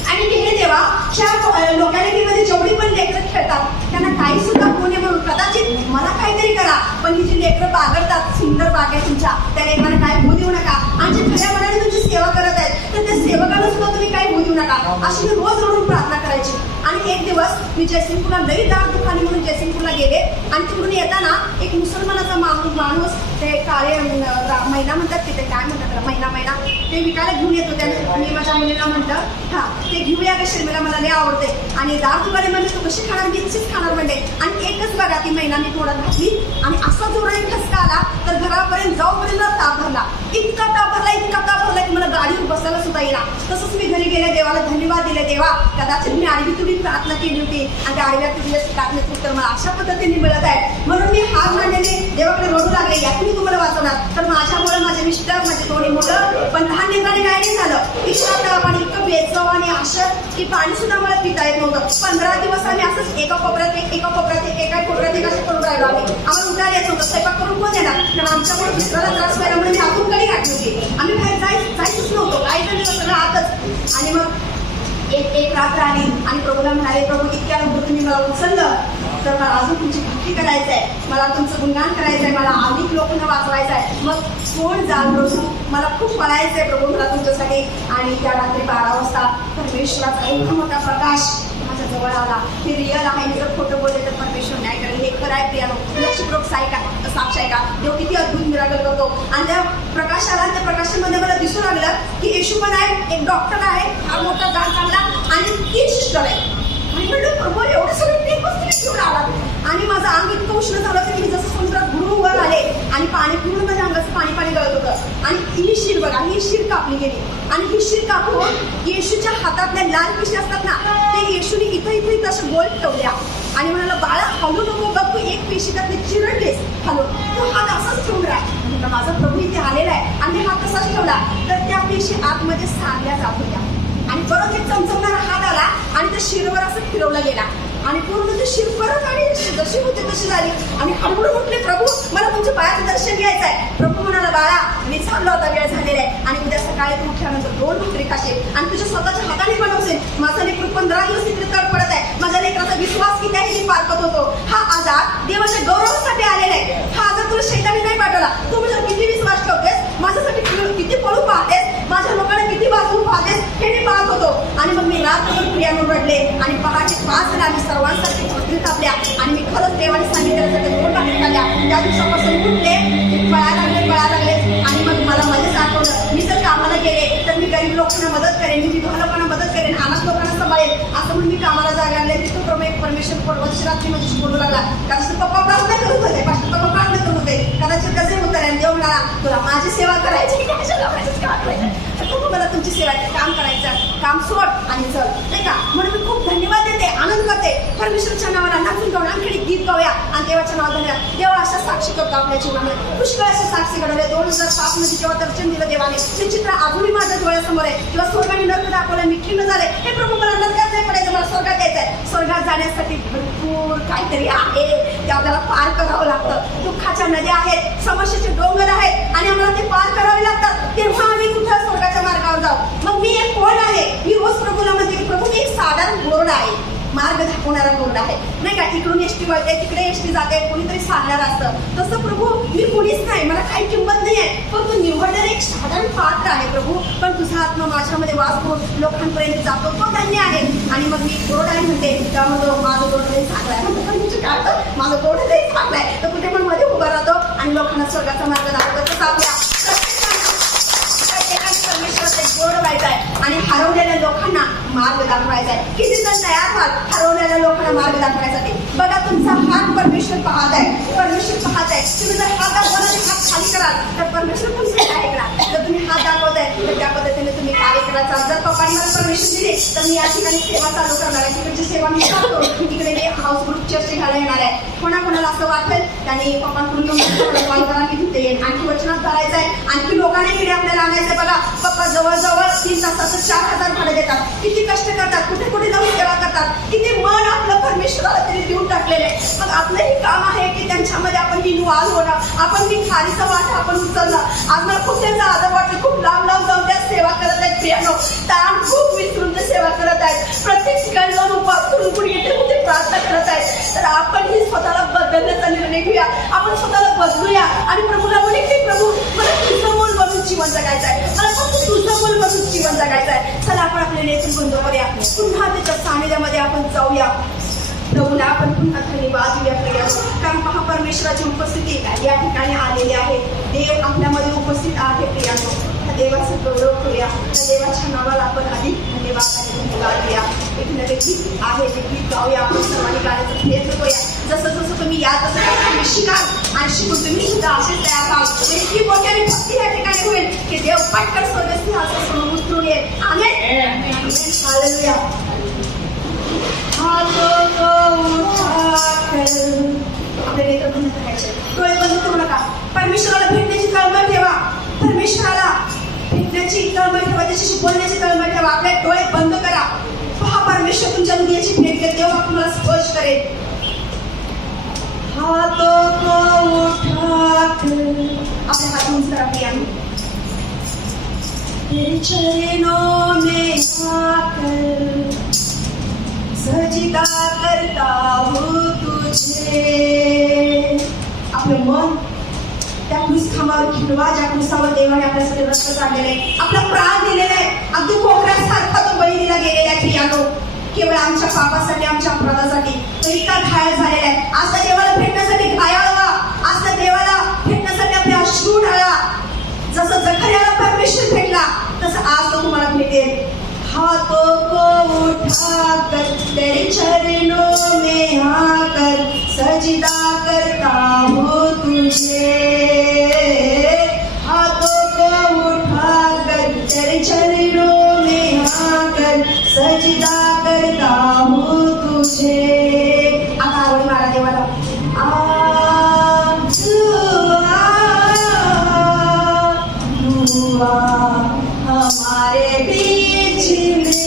आणि हे देवा ह्या लोकॅलिटीमध्ये जेवढी पण लेकरं खेळतात त्यांना काही सुद्धा कोणी म्हणून कदाचित मला काहीतरी करा पण ही जी लेकरं बागडतात सुंदर बाग आहे तुमच्या त्या लेकरांना काय होऊ देऊ नका आणि जे खऱ्या मनाने तुमची सेवा करत आहेत तर त्या सेवकांना सुद्धा तुम्ही काही होऊ देऊ नका अशी मी रोज रडून प्रार्थना करायची आणि एक दिवस मी जयसिंगपूरला लई दाट दुखानी म्हणून जयसिंगपूरला गेले आणि तिकडून येताना एक मुसलमानाचा माणूस ते काळे महिना म्हणतात तिथे काय म्हणतात त्याला महिना ते विकायला घेऊन येतो त्याने मी माझ्या मुलीला म्हटलं हा ते घेऊया का शर्मिला मला लय आवडते आणि दाट दुखाने म्हणजे तू कशी खाणार मी तशीच खाणार म्हणते आणि एकच बघा ती महिना मी थोडा घातली आणि असा जोराने ठसका आला तर घरापर्यंत जाऊपर्यंत ताप भरला इतका ताप भरला की मला गाडीवर बसायला सुद्धा येईना तसंच मी घरी गेले देवाला धन्यवाद दिले देवा कदाचित मी आडवी तुम्ही प्रार्थना केली होती आणि त्या आडव्या तुझ्या प्रार्थनेत उत्तर मला अशा पद्धतीने मिळत आहे म्हणून मी हार मांडलेले देवाकडे रडू लागले यात मी तुम्हाला वाचवणार तर माझ्यामुळे माझे मिस्टर माझे दोन्ही मुलं पण लहान लेकराने काय नाही झालं इतका ताप आणि इतकं बेचव आणि असं की पाणी सुद्धा मला पिता येत नव्हतं 15 दिवस आम्ही असंच एका कोपऱ्यात एक असं करून राहिलो आम्हाला उठायला येत नव्हतं स्वयंपाक करून कोण देणार कारण आमच्यामुळे दुसऱ्याला त्रास व्हायला म्हणून मी आतून कडी घातली होती आम्ही बाहेर जायचंच नव्हतं काही जण सगळं आतच आणि मग एक रात्र आली आणि प्रभूला म्हणाले प्रभू इतक्या लवकर तुम्ही मला उचललं तर मला अजून तुमची भक्ती करायचं आहे मला तुमचं गुणगान करायचं आहे मला अधिक लोकांना वाचवायचं आहे मग कोण जाल प्रभू मला खूप पळायचं आहे प्रभू मला तुमच्यासाठी आणि त्या रात्री 12 वाजता परमेश्वराचा एक मोठा प्रकाश माझ्या जवळ आला हे रिअल आहे मी जर खोटं बोलले तर परमेश्वर न्याय करेल हे खरं आहे प्रियानो लक्षपूर्वक साक्ष आहे का देव किती अद्भुत मिराकल करतो आणि त्या प्रकाशाला त्या प्रकाशामध्ये मला दिसू लागलं की येशू पण आहे एक डॉक्टर आहे हा मोठा जाड चांगला आणि 3 सिस्टर आहे आणि म्हटलं प्रभू एवढं सगळं ते घेऊन आला आणि माझं अंग इतकं उष्ण झालं होतं की मी जसं समुद्रात बुडून वर आले आणि पाणी पिऊन माझ्या अंगाचं पाणी गळत होतं आणि ही शिर बघा ही शिर कापली गेली आणि ही शिर कापून येशूच्या हातातल्या लाल पिशी असतात ना ते येशूने इथं तसं गोल ठेवल्या आणि म्हणाला बाळा हलू नको बघ तू एक पेशी त्यातली चिरडलेस हलू तो हात असाच ठेवून राहा माझा प्रभू इथे आलेला आहे आणि हात तसाच ठेवला तर त्या पेशी आतमध्ये सांगल्या जात होत्या आणि परत एक चमचमणारा हात आला आणि त्या शिरवर असं फिरवला गेला आणि पूर्ण ते शिर परत आणि जशी होती तशी झाली आणि हळूहळू म्हटले प्रभू मला तुमच्या पायाचं दर्शन घ्यायचं आहे प्रभू म्हणाला बाळा मी चाललो होता वेळ झालेला आहे आणि उद्या सकाळी तू उठल्यानंतर 2 भाकरी खाशील आणि तुझ्या स्वतःच्या हाताने बनवशील माझा लेकरू 15 दिवस तिकडे तडपडत आहे माझ्या लेकराचा विश्वास किती आहे मी पारखत होतो हा आजार देवाच्या गौरवासाठी आलेला आहे हा आजार तुला शैतानी नाही पाठवला तू म्हणजे किती विश्वास ठेवतेस माझ्यासाठी किती पळू पाहतेस, माझ्या लोकांना किती वाचवून पाहतेस, हे मी पाहत होतो. आणि मग मी रात्रभर प्रियानं रडले आणि पहाटे 5 झाले. आम्ही सर्वांसाठी पृथ्वी तापल्या आणि मी खरंच देवाने सांगितल्यासाठी 2 टाके खाल्ल्या. त्या दिवसापासून कुठले पळा लागले आणि मग मला मध्येच आठवलं, मी जर कामाला गेले तर मी गरीब लोकांना मदत करेन, मी विधवा लोकांना मदत करेन, अनाथ लोकांना सांभाळेल, असं म्हणून मी कामाला जायला लागले. तिथं परमेश्वर परवाची रात्री माझ्याशी बोलू लागला. कारण पप्पा प्रार्थना करत होते, पास्टर पप्पा प्रार्थना करत होते, कदाचित कसे होतं आणि देव म्हणाला तुला माझी सेवा करायची, मला तुमची सेवा काम करायचं, काम सोड आणि चल, नाही का. म्हणून मी खूप धन्यवाद देते, आनंद करते. परमेश्वरच्या नावाला नाचून गाऊन आणखी गीत गाऊया आणि देवाच्या नावाला धन्यवाद. देवा अशा साक्षी करतो आपल्या जीवनामध्ये, पुष्कळ अशा साक्षी घडवल्या. 2007 मध्ये जेव्हा दर्शन दिलं देवाने, ते चित्र अजूनही माझ्या डोळ्यासमोर आहे. जेव्हा स्वर्गाने नरक दाखवलं, मी खिन्न झाले, हे प्रभू मला नरकात नाही पडायचं, मला स्वर्गात यायचंय. स्वर्गात जाण्यासाठी भरपूर काहीतरी आहे, ते आपल्याला पार करावं लागतं. दुःखाच्या नद्या आहेत, समस्येचे डोंगर आहेत आणि आम्हाला ते पार करावे लागतात. तेव्हा आम्ही कुठं स्वर्गाच्या मार्गावर जाऊ. मग मी एक कोण आहे? मी रोज प्रभूला म्हणते की प्रभू मी एक साधारण बोर्ड आहे, मार्ग दाखवणारा बोर्ड आहे, नाही का. इकडून एसटी वळते, तिकडे एसटी जाते, कोणीतरी सांगणार असतं. तसं प्रभू मी कोणीच नाही, मला काही किंमत नाही आहे, पण तू निवडणारे एक साधारण पात्र आहे प्रभू. पण तुझा आत्मा माझ्यामध्ये वास करून लोकांपर्यंत जातो, तो धन्य आहे. आणि मग मी बोर्ड आहे म्हणते, त्यामुळे माझं बोर्ड नाही चांगलाय म्हणजे काय होतं, माझं बोर्ड नाही चांगलाय, तर कुठे पण मध्ये उभा राहतो आणि लोकांना स्वर्गाचा मार्ग दाखवतो. तसं आपल्या परमेश्वराचा एक बोर्ड व्हायचा आहे आणि हरवलेल्या लोकांना मार्ग दाखवायचा आहे. किती जण तयार व्हाल हरवलेल्या लोकांना मार्ग दाखवायसाठी? बघा, तुमचा हात परमेश्वर पाहत आहे, परमेश्वर पाहत आहे. तुम्ही जर हात दाखवला आणि हात खाली कराल तर परमेश्वर तुमचे काय करा. जर तुम्ही हात दाखवताय तर त्या पद्धतीने तुम्ही कार्य करायचा. जर पप्पांनी मला परमिशन दिली तर मी या ठिकाणी सेवा चालू करणार आहे. तिकडची सेवा मी करतो, तिकडे मी हाऊस ग्रुप चर्च घालायला येणार आहे. कोणाकोणाला असं वाटेल त्यांनी पप्पांकडून कॉल करा, मी तिथे येईन. आणखी वचनात करायचं आहे, आणखी लोकांनी इकडे आपल्याला आणायचं. बघा, पप्पा जवळजवळ 3 तासाचं 4,000 भाडे देतात. किती कष्ट करतात, कुठे कुठे जाऊन सेवा करतात, किती मन आपलं परमेश्वराला तरी देऊन टाकलेलं आहे. मग आपलंही काम आहे की त्यांच्यामध्ये आपण इन्व्हॉल्व होणं, आपण मी खारीचा वाटा आपण उचलला. आज मला खूप त्यांचा आदर वाटलं, खूप लांब लांब जाऊन त्या सेवा करत आहेत. प्रियानो, ताण खूप विसरून ते सेवा करत आहेत. प्रत्येक ठिकाणी जाऊन उपवास करून कुणी येते कुठे प्रार्थना करत आहेत. तर आपण ही स्वतःला बदलण्याचा निर्णय घेऊया, आपण स्वतःला बदलूया आणि प्रभूला म्हणे की प्रभू मला तुझं मूल बनून जीवन जगायचं आहे, मला फक्त तुझं मूल बनून जीवन जगायचं आहे. चला आपण आपले नेतृत्व बंद करूया, पुन्हा त्याच्या सानिध्यामध्ये आपण जाऊया. प्रभूला आपण पुन्हा धन्यवाद देऊया प्रिया. कारण पहा, परमेश्वराची उपस्थिती या ठिकाणी आलेली आहे. देव आपल्यामध्ये उपस्थित आहे प्रियानो. त्या देवाचं गौरव करूया, त्या देवाच्या नावाला आपण अधिक धन्यवाद आणि धन्यवाद द्या. एक नवे गीत आहे, ते गीत गाऊया, आपण सर्वांनी गाण्याचा प्रयत्न करूया. जसं जसं तुम्ही या तसं तुम्ही शिकाल आणि शिकून तुम्ही सुद्धा असेच तयार व्हाल. इतकी मोठ्याने भक्ती या ठिकाणी होईल की देव पटकन स्वर्गस्थानासमोर उतरून येईल. आमेन. हालेलुया. आपल्या नेत्र बंद करायचे, डोळे बंद करू नका. परमेश्वराला भेटण्याची तळमळ ठेवा, परमेश्वराला भेटण्याची तळमळ ठेवा, त्याच्याशी बोलण्याची तळमळ ठेवा. आपले डोळे बंद करा. पहा, परमेश्वर तुमच्या हृदयाची भेट घेत, देव तुम्हाला स्पर्श करेल. हातों को उठाकर अपने हाथ उंच करा प्रिया. तेरे चरणों में आकर सजदा करता हूँ तुझे. आपलं मन त्या क्रूस खांबावर खिंडवा, ज्या क्रूसावर देवाने आपल्यासाठी रक्त काढलेलं आहे, आपला प्राण दिलेला आहे. अगदी कोकऱ्यासारखा तो बळी दिला गेलेला आहे प्रियानो, केवळ आमच्या पापासाठी, आमच्या अपराधासाठी. तो इतका घायल झालेला आहे. आज त्या देवाला भेटण्यासाठी घायाळ व्हा, आज त्या देवाला भेटण्यासाठी आपले अश्रू ढाळा. जसं जखर्याला परमेश्वर भेटला तसं आज तो तुम्हाला भेटेल. हाथों को उठाकर तेरे चरणों में आकर सजदा करता हूँ तुझे. हाथों को उठाकर तेरे चरणों में आकर सजदा करता हूँ तुझे. आता आवडी मारा देवाला. हमारे बीच में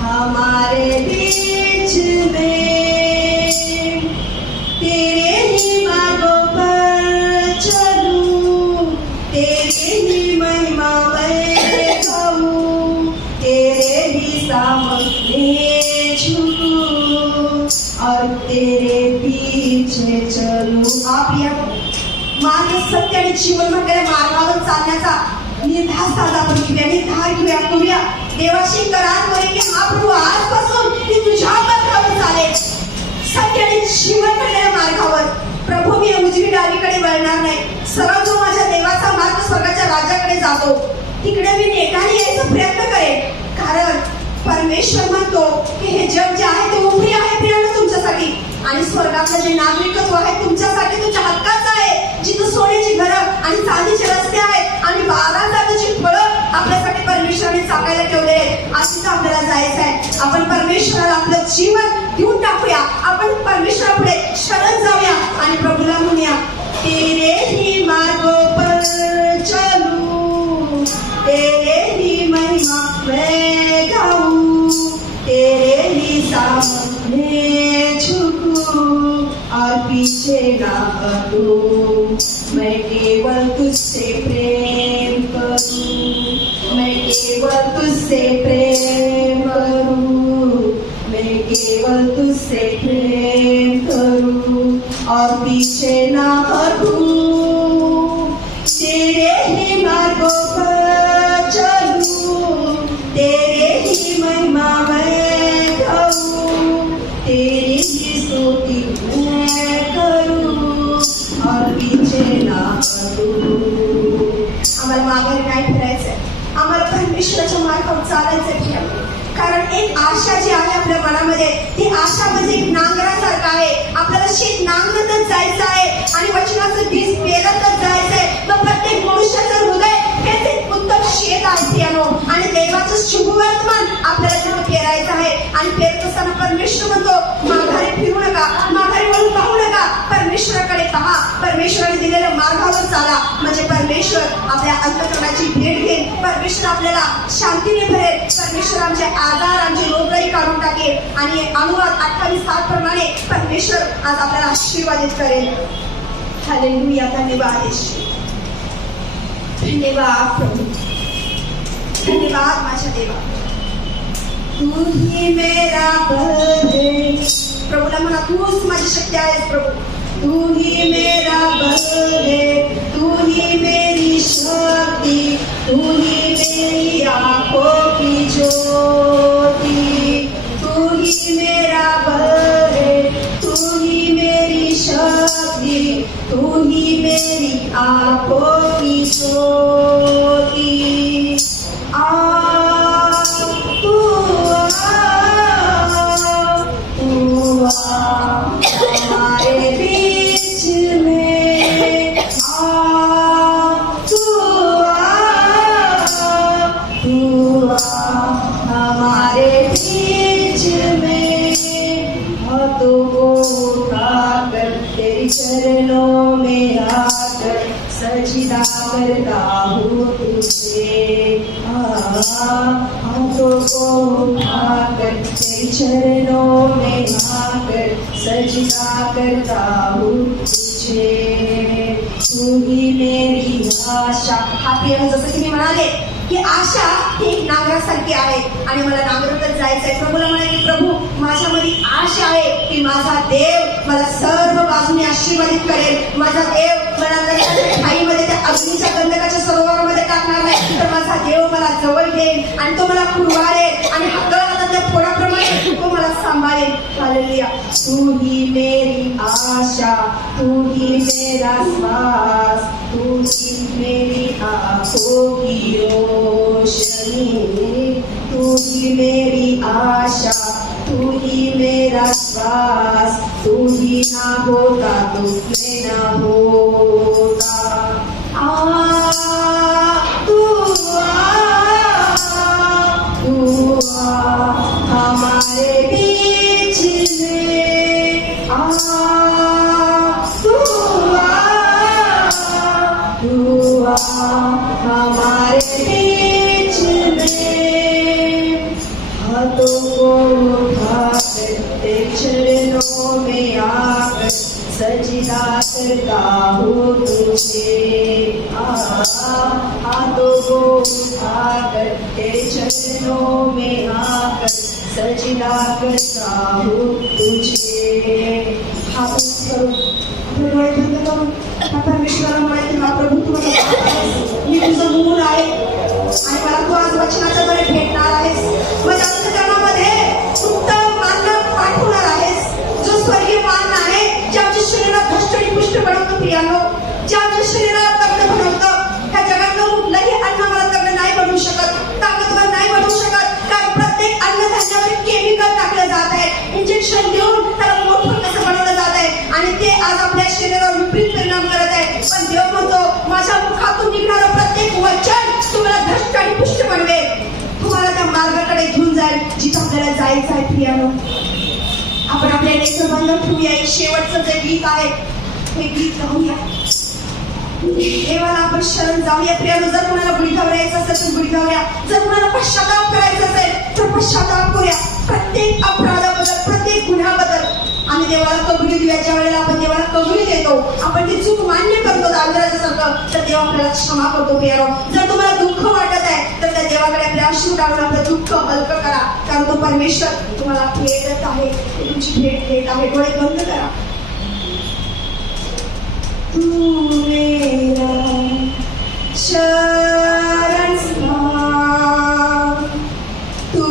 हमारे बीच में. तेरे ही मार्गों पर चलूं, तेरे ही महिमा मैं गाऊं, तेरे ही सामने झुकूं और तेरे पीछे चलूं. आपल्या मार्ग सत्य आणि जीवन म्हटलेल्या मार्गावर चालण्याचा निर्धार साधा आपण घेऊया, निर्धार करूया देवाशी करार करूया की हा प्रभू आजपासून मी तुझ्या मार्गावर चालेल, सत्य आणि जीवन म्हटलेल्या मार्गावर. प्रभू मी उजवी डावीकडे वळणार नाही, सरळ जो माझ्या देवाचा मार्ग स्वर्गाच्या राज्याकडे जातो तिकडे मी नेटाने यायचा प्रयत्न करेन. कारण परमेश्वर म्हणतो की हे जग जे आहे ते उभे आहे प्रियांनो तुमच्यासाठी, आणि स्वर्गातलं जे नागरिकत्व आहे तुमच्यासाठी, तुमच्या हक्काचं आहे. जिथं सोन्याची घरं आणि चांदीचे रस्ते आहेत आणि 12 जातीची फळं आपल्यासाठी परमेश्वराने चाकायला ठेवले आहेत. आज तिथं आपल्याला जायचं आहे. आपण परमेश्वराला आपलं जीवन देऊन टाकूया, आपण परमेश्वरापुढे शरण जाऊया आणि प्रभूला म्हणूया, तेरे ही मार्गों पर चलूं, तेरे ही महिमा मैं गाऊं, तेरे ही सामने झुकूं और पीछे ना हटूं. मैं केवल तुझसे प्रेम करूं, मैं केवल तुझसे प्रेम करूं, मैं केवल तुझसे प्रेम करूं और पीछे ना हटूं. तेरे ही मार्गों पर चलूं, तेरे ही महिमा मैं गाऊं, तेरी ही स्तुति मैं करूं और पीछे ना हटूं. आम्हाला माघारी नाही फिरायचंय, आम्हाला परमेश्वराच्या मार्गावर चालायचंय. कारण एक आशा जी आहे आपल्या मनामध्ये, ती आशा म्हणजे एक नांगरासारखं आहे. आपल्याला शेत नांगरतच जायचं आहे आणि वचनाचं बीज पेरतच जायचंय. मग प्रत्येक मनुष्याचं हृदय हेच एक उत्तम शेत आहे प्रियांनो, आणि देवाचं शुभवर्तमान आपल्याला तिथं पेरायचं आहे. आणि पेरत असताना परमेश्वर म्हणतो माघारी फिरू नका, माघारी वळून पाहू नका, परमेश्वराकडे पहा, परमेश्वराने दिलेल्या मार्गावर चाला. म्हणजे परमेश्वर आपल्या अंतःकरणाची भेट घेईल, परमेश्वर आपल्याला शांतीने भरेल, परमेश्वर आमचे आजार आमचे रोगही काढून टाकेल. आणि अनुवाद 28:7 प्रमाणे परमेश्वर आज आपल्याला आशीर्वादित करेल. हालेलुया. धन्यवाद येशू, धन्यवाद प्रभू, धन्यवाद माझ्या देवा. तू ही मेरा बल है. प्रभूला म्हणा तूच माझी शक्ती आहेस प्रभू. तू ही मेरा बल है, तू ही मेरी शक्ति, तू ही मेरी आंखों की ज्योति. तू ही मेरा बल है, तू ही मेरी शक्ति, तू ही मेरी आंखों की ज्योति. हमारे बीच में हमारे बीच में हाथों को उठाकर तेरे चरणों में आकर सजदा करता हूँ तुझे. हाथों को उठाकर तेरे चरणों में आकर सजदा करता हूँ तुझे. तू ही मेरी आशा. हा प्रिय जसं की मी म्हणाले की आशा ही एक नांगरासारखी आहे आणि मला नांगरतच जायचंय. प्रभूला म्हणाले की प्रभू माझ्यामध्ये आशा आहे की माझा देव मला सर्व बाजूने आशीर्वादित करेल. माझा देव मला खाईमध्ये त्या अग्नीच्या गंधकाच्या सरोवरामध्ये टाकणार नाही, तर माझा देव मला जवळ घेईल आणि तो मला कुरवाळेल आणि हातातल्या फोडाप्रमाणे तो मला सांभाळेल. हालेलुया. तू ही मेरी आशा, तू ही मेरा श्वास, तू ही मेरी आंखों की रोशनी. तू ही मेरी आशा, तू ही मेरा श्वास, तू ही ना होगा तो मैं ना होगा. तू हमारे बीच में तू हमारे बीच में. हाथों को उठाकर तेरे चरणों में आकर सजदा करता हूँ तुझे. हाथों को उठाकर तेरे चरणों में आकर सजदा करता हूँ तुझे. हात करून आपले डोळे बंद करून त्या परमेश्वराला म्हणायचं ना प्रभू तुम्हाला मी तुझं मूल आहे आणि मला तू आज वचनाच्या द्वारे भेटणार आहेस. माझ्या अंतःकरणामध्ये उत्तम मान पाठवणार आहेस जो स्वर्गीय मान आहे जे आमच्या शरीरात धष्ट आणि पुष्ट बनवतो. प्रियानो, जे आमच्या शरीरात तगडं बनवतं. ह्या जगातलं कुठलंही अन्न मला तगडं नाही बनवू शकत, ताकदवर नाही बनवू शकत. कारण प्रत्येक अन्नधान्यावर केमिकल टाकलं जात आहे, इंजेक्शन देऊन त्याला मोठं कसं बनवलं जात आहे आणि ते आज आपल्या शरीरावर विपरीत परिणाम करत आहे. पण देव म्हणतो माझ्या मुखातून निघणारं प्रत्येक वचन तुम्हाला धष्ट आणि पुष्ट बनवेल, तुम्हाला त्या मार्गाकडे घेऊन जाईल जिथं आपल्याला जायचं आहे. प्रियानो, आपण आपल्या नेत्र बंद ठेवूया. एक शेवटचं जे गीत आहे हे गीत गाऊया. देवाला आपण शरण जाऊया. प्रियानो, जर कोणाला गुढीगावर यायचं असेल तर गुढीगावया. जर कोणाला पश्चाताप करायचा असेल तर पश्चाताप करूया. प्रत्येक अपराधाबद्दल, प्रत्येक गुन्ह्याबद्दल आम्ही देवाला कबुली देऊया. ज्या वेळेला आपण देवाला कबुली देतो, आपण ती चूक मान्य करतो दाविदाच्यासारखं, तर देव आपल्याला क्षमा करतो. प्रियानो, जर तुम्हाला दुःख वाटत आहे तर त्या देवाकडे आपल्या अश्रू टाकून आपलं दुःख हलकं करा. कारण तो परमेश्वर तुम्हाला भेटत आहे, तुमची भेट देत आहे. डोळे बंद करा. तू मेरा शरण स्थान, तू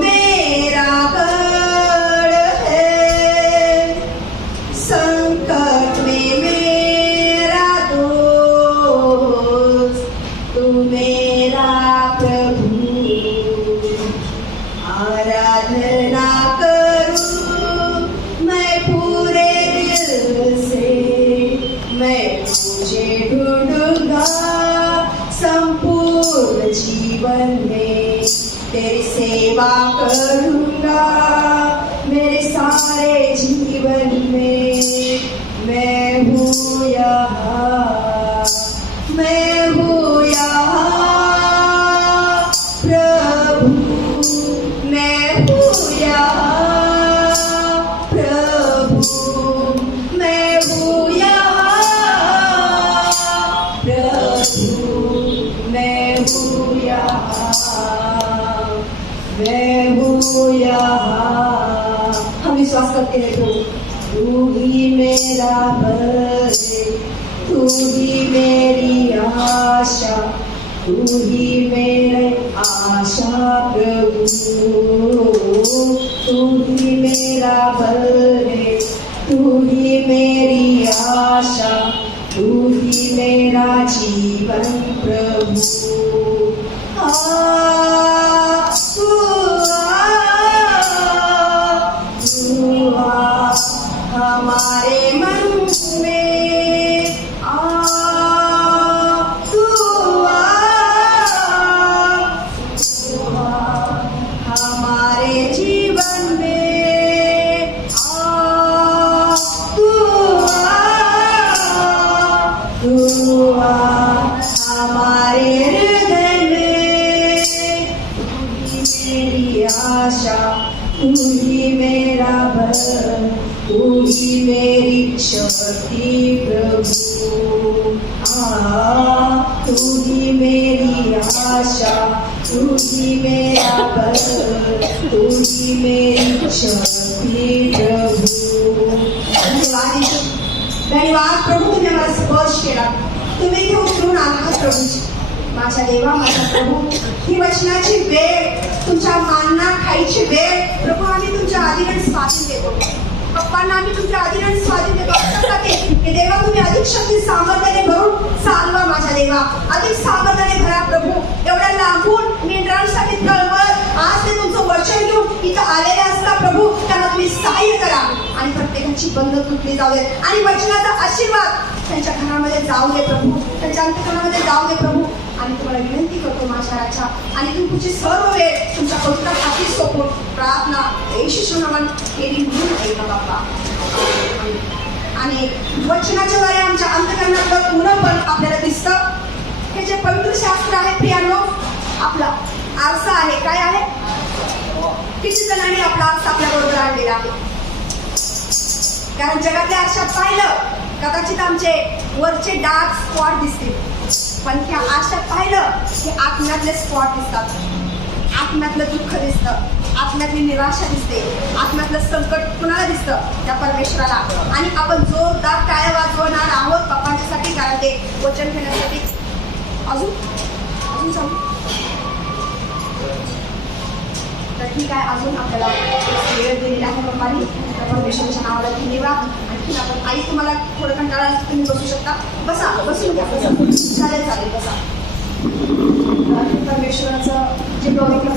मेरा गढ़ है, संकट में मेरा दोस्त, तू मेरा प्रभु. आराधना करूं मैं पूरे दिल से, मैं तुझे ढूंढूंगा संपूर्ण जीवन में, तेरी सेवा करूंगा मेरे सारे जीवन में. मैं हूँ यहाँ, मैं हूँ यहाँ प्रभु, मैं हूँ यहाँ प्रभु, मैं हूँ यहाँ प्रभु, मैं हूँ यहाँ, मैं हूँ यहाँ. हम विश्वास करते हैं प्रभु, तू ही मेरा बल है, तू ही मेरी आशा, तू ही मेरी आशा प्रभु. तू ही मेरा बल है, तू ही मेरी आशा, तू ही मेरा जीवन प्रभु. तू आ हमारे मन में, तू आ हमारे जीवन में, तू आ हमारे हृदय में. तू ही मेरी आशा, तू ही मेरा बल, तू ही मेरी शक्ति प्रभु. तू ही मेरी आशा, तू ही मेरा बल, तू ही मेरी शक्ति प्रभु. धन्यवाद प्रभू, तुम्ही मला स्पर्श केला, तुम्ही इथे उतरून आलात प्रभूजी. माझ्या देवा, माझा प्रभू, ही वचनाची वेळ, तुमच्या मानना खायची वेळ प्रभू आम्ही तुमच्या अधीन स्वाधीन देतो. पप्पांना आम्ही तुमच्या अधीन स्वाधीन देतो. कशासाठी? की देवा तुम्ही अधिक शक्ती सामर्थ्याने भरून चालवा. माझ्या देवा, अधिक सामर्थ्याने भरा प्रभू. एवढ्या लांबून मेंढरांसाठी कळवळ आज ते तुमचं वचन घेऊन इथं आलेले असता प्रभू, त्यांना तुम्ही सहाय्य करा आणि प्रत्येकाची बंध तुटली जाऊ दे आणि वचनाचा आशीर्वाद त्यांच्या घरामध्ये जाऊ दे प्रभू, त्यांच्या अंतःकरणामध्ये जाऊ दे प्रभू. आणि तुम्हाला विनंती करतो माझ्या राजा, आणि तुमची सर्व वेळ तुमच्या पवित्र हाती सोपून प्रार्थना येशूच्या नावात केली म्हणून ऐका बाबा. आणि वचनाच्या द्वारे आमच्या अंतःकरणातलं पूर्णपण आपल्याला दिसतं. हे जे पवित्र शास्त्र आहे प्रियानो, आपला आरसा आहे. काय आहे? किती जणांनी आपला आरसा आपल्या बरोबर आणलेला आहे? कारण जगातल्या आरशात पाहिलं कदाचित आमचे वरचे डार्क स्पॉट दिसतील, पण त्या आरशात पाहिलं की आत्म्यातले स्पॉट दिसतात, आत्म्यातलं दुःख दिसतं, आत्म्यातली निराशा दिसते, आत्म्यातलं संकट कुणाला दिसतं? त्या परमेश्वराला. आणि आपण जोरदार टाळ्या वाजवणार आहोत बापांच्यासाठी, कारण ते वचन घेण्यासाठी. अजून सांगू तर ठीक आहे. अजून आपल्याला वेळ दिलेला आहे पप्पांनी, तर परमेश्वराच्या नावाला धन्यवाद. आणखी आपण आई तुम्हाला थोडं कंटाळा तुम्ही बसू शकता, बसा, बसून घ्या, चालेल चालेल, बसा. परमेश्वराचं जे पवित्र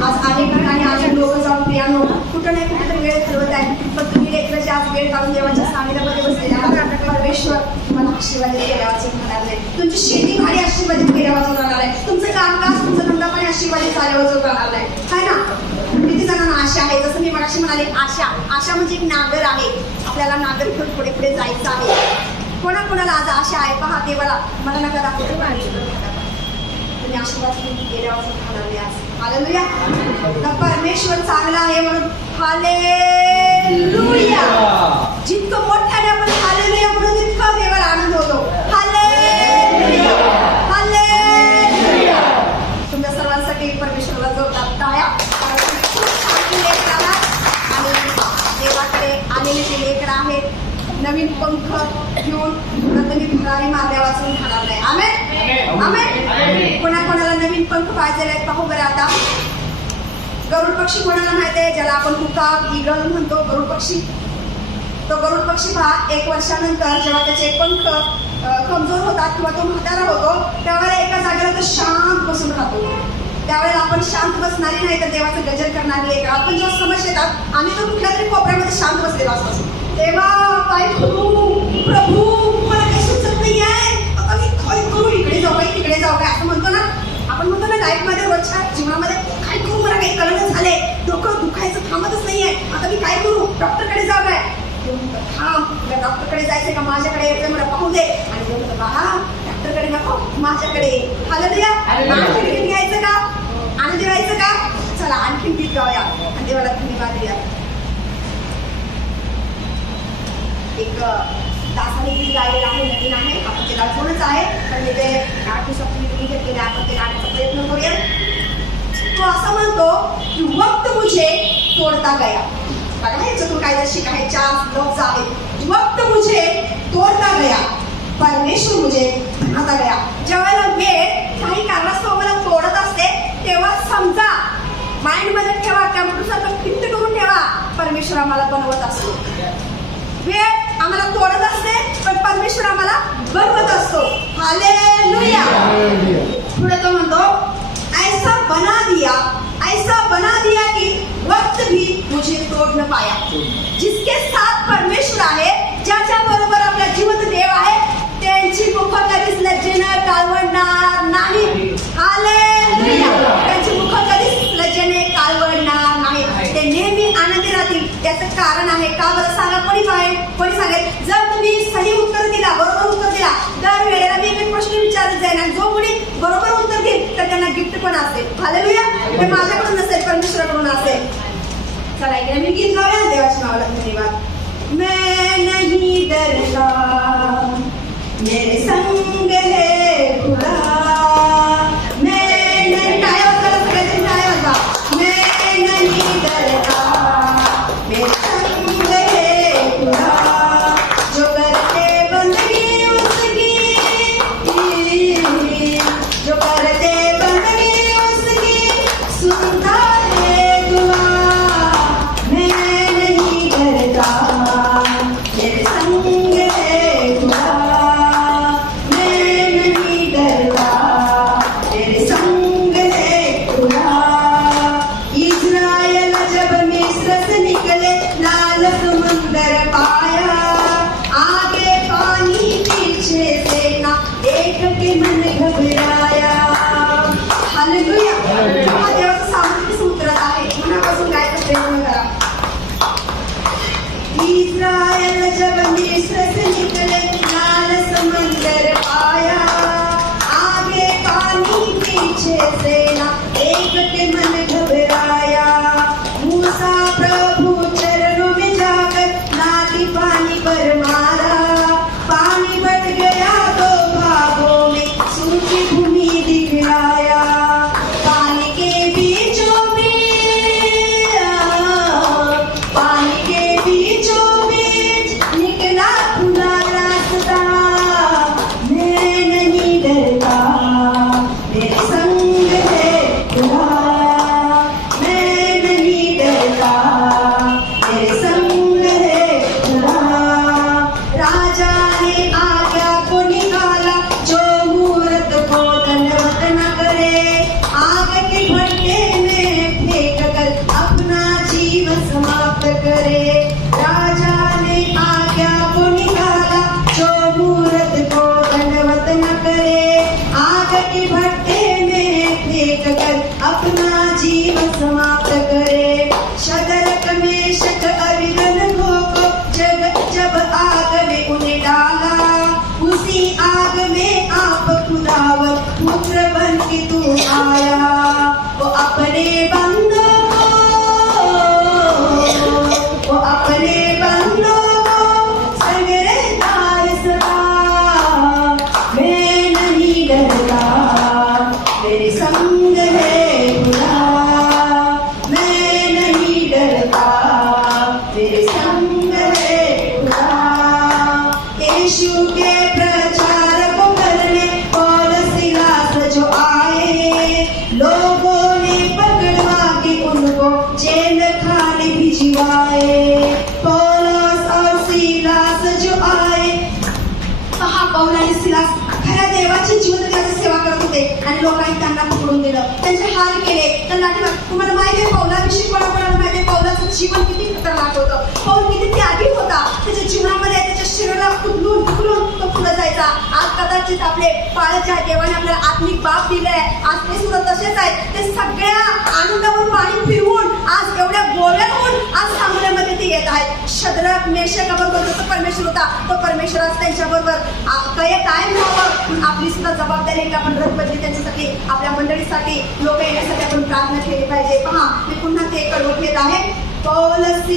आज आलेकर आणि आम्ही दोघं जाऊन पियानो कुठं नाही कुठं वेळ घालवत आहे, पण तुम्ही लेकराची आज वेळ काढून देवाच्या सानिध्यामध्ये बसलेल्या आहात. परमेश्वर तुम्हाला आशीर्वादित केल्यावाचून होणार नाही, तुमची शेती भारी आशीर्वादित केल्यावाचून राहणार आहे, तुमचं कामकाज तुमचा धंदा पण आशीर्वादित झाल्यावाचून राहणार नाही, है ना? किती जणांना आशा आहे, जसं मी मगाशी म्हणाले, आशा म्हणजे एक नागर आहे. आपल्याला नागर घेऊन पुढे पुढे जायचं आहे. कोणाकोणाला आज आशा आहे? पहा, देवाला मला नका दाखवतो, तुम्ही आशीर्वाद गेल्यावर खाणार नाही आज. हालेलुया. तर परमेश्वर चांगला आहे म्हणून हालेलुया. जितकं मोठ्याने आपण हालेलुया म्हणून तितकं देवाला आनंद होतो. Hallelujah, hallelujah. तुमच्या सर्वांसाठी परमेश्वराला जोरदार टाळ्या. खूप छान लेकर आहात आणि देवाकडे आलेले ते लेकर आहेत. नवीन पंख घेऊन तुम्ही भुरारी मारल्या वाचून खाणार नाही. आमेन, आमेन. कोणाकोणाला नवीन पंख पाहिजे आहेत? पाहू बरं आता. गरुड पक्षी कोणाला माहिती आहे? ज्याला आपण हुकाक, ईगल म्हणतो, गरुड पक्षी. तो गरुड पक्षी पहा, 1 वर्षानंतर जेव्हा त्याचे पंख कमजोर होतात किंवा तो म्हातारा होतो, त्यावेळेला एका जागेला तो शांत बसून राहतो. त्यावेळेला आपण शांत बसणारी नाही तर देवाचं गजर करणारी लेकर. आपण जेव्हा समस्या येतात आम्ही तो कुठल्या तरी कोपऱ्यामध्ये शांत बसलेला असतो. देवा काय करू प्रभू, मला काही सुचत नाही आहे, आता मी काय करू? इकडे जाऊ काय तिकडे जाऊ काय असं म्हणतो ना आपण. म्हणतो ना लाईफमध्ये, रोजच्या जीवनामध्ये, काय करू, मला काही कळणं झालंय, डोकं दुखायचं थांबतच नाहीये, आता मी काय करू? डॉक्टरकडे जाऊ काय? थांब, डॉक्टरकडे जायचंय का? माझ्याकडे यायचं, मला पाहू दे. आणि बाळा डॉक्टरकडे नको, माझ्याकडे. हालेलुया. आणखी घ्यायचं का? आनंदी व्हायचं का? चला आणखीन गीत गाऊया आणि देवाला धन्यवाद द्या. एक दासाने गीत गायलेलं आहे, नवीन आहे, आपण ते गायचोच आहे, पण ते 8 दिवसापूर्वी तुम्ही घेतलेले, आपण ते गाण्याचा प्रयत्न करूया. तो असं म्हणतो की वक्त मुझे तोडता गया. बघा ह्याच्यातून काय शिक आहे, 4 लफ्ज आहेत. वक्त मुझे तोडता गया, परमेश्वर मुझे आता गया. ज्यावेळेला वेळ काही कारणास्तव मला तोडत असते तेव्हा समजा, माइंड मध्ये ठेवा, कॅम्प्युटरसारखं फिट करून ठेवा, परमेश्वर आम्हाला बनवत असतो. वेळ आम्हाला तोडत असते पण परमेश्वर आम्हाला बनवत असतो. हालेलुया. पुढे तो म्हणतो, ऐसा बना दिया कि वक्त भी मुझे तोड़ न पाया. जिसके साथ परमेश्वर आहे, ज्याच्या बरोबर आपला जिवंत देव आहे, त्यांची मुख कधीच लज्जेनं काळवडणार नाही. हालेलुया. त्यांची मुख कधीच लज्जेने काळवडणार नाही, ते नेहमी आनंदी राहतील. त्याचं कारण आहे का बरं सांगा? कोणी सांगेल? जर तुम्ही सही उत्तर दिला, बरोबर उत्तर दिला, दर वेळेला मी एक प्रश्न विचारत जाईल आणि जो कोणी बरोबर उत्तर देईल तर त्यांना गिफ्ट पण असेल. हालेलुया. ते माझ्याकडून नसेल, परमेश्वराकडून असेल. चला इकडे मी गीत गाऊया, देवाच्या नावाला धन्यवाद. मैं नहीं डरता, मेरे संग है खुदा. मैं नहीं, टाळ्या वाजवा सगळ्यांनी, टाळ्या वाजवा. मैं नहीं डरता, मेरे संग है खुदा. जो करते बंदगी उसकी, जो करते बंदगी उसकी, सुनता है दुआ. मैं नहीं डरता, मेरे संग है खुदा. मैं नहीं डरता, मेरे संग है खुदा. इज़राइल जब मिस्र से निकले, लाल समुंदर पाया, आगे पानी पीछे सेना, एक के मन घबराया. हालेलुया. जेव्हा देवाचं सामर्थ्य सूत्र आहे, मनापासून गायचं प्रयत्न करा. इज़राइल जब मिस्र से निकले, लाल समंदर पाया, आगे पानी पीछे सेना, एक के मन घबराया. मूसा प्रभु चरणों में जाकर लाठी पानी पर मारा, पानी बढ़ गया 2 भागों में, सूखी भूमि दिखलाया. पानी के बीचों में उठावत पुत्र बन के तू आया, वो अपने बंदों वो अपने बंदों को संग रहता है सदा। मैं नहीं डरता मेरे संग है खुदा, मैं नहीं डरता मेरे संग है खुदा। यीशु के प्रचार को करने और सिलास जो आए, लोगों ने पकड़वा के उनको जेल खाने भिजवाए। पौलुस और सिलास जो आए, पहा पौल आणि सिलास खऱ्या देवाची जीवनदात्याची सेवा करत होते आणि लोकांनी त्यांना पकडून दिलं, त्यांचे हाल केले, त्यांना तुम्हाला माहिती आहे पौलाविषयी कोणाकोणाला माहिती आहे पौलाचं जीवन किती खतरनाक होतं, पौल किती त्यागी होता, त्याच्या जीवनामध्ये त्याच्या शरीराला कुदलून तो पुढे जायचा. आज कदाचित आपले पालक ज्या देवाने आपल्याला आत्मिक बाप दिलाय आज ते सुद्धा तसेच आहेत, ते सगळ्या आनंदावर पाणी फिरवून आज एवढ्या गोव्यात होऊन आज सामन्यामध्ये ते येत आहेत. शद्रक मेषक बरोबर जसं परमेश्वर होता तो परमेश्वर आज त्यांच्याबरोबर कायम राहावं. आपली सुद्धा जबाबदारी की आपण रथबदली त्यांच्यासाठी आपल्या मंडळीसाठी लोक येण्यासाठी आपण प्रार्थना केली पाहिजे. पहा मी पुन्हा ते कडवं घेत आहे. पौलुस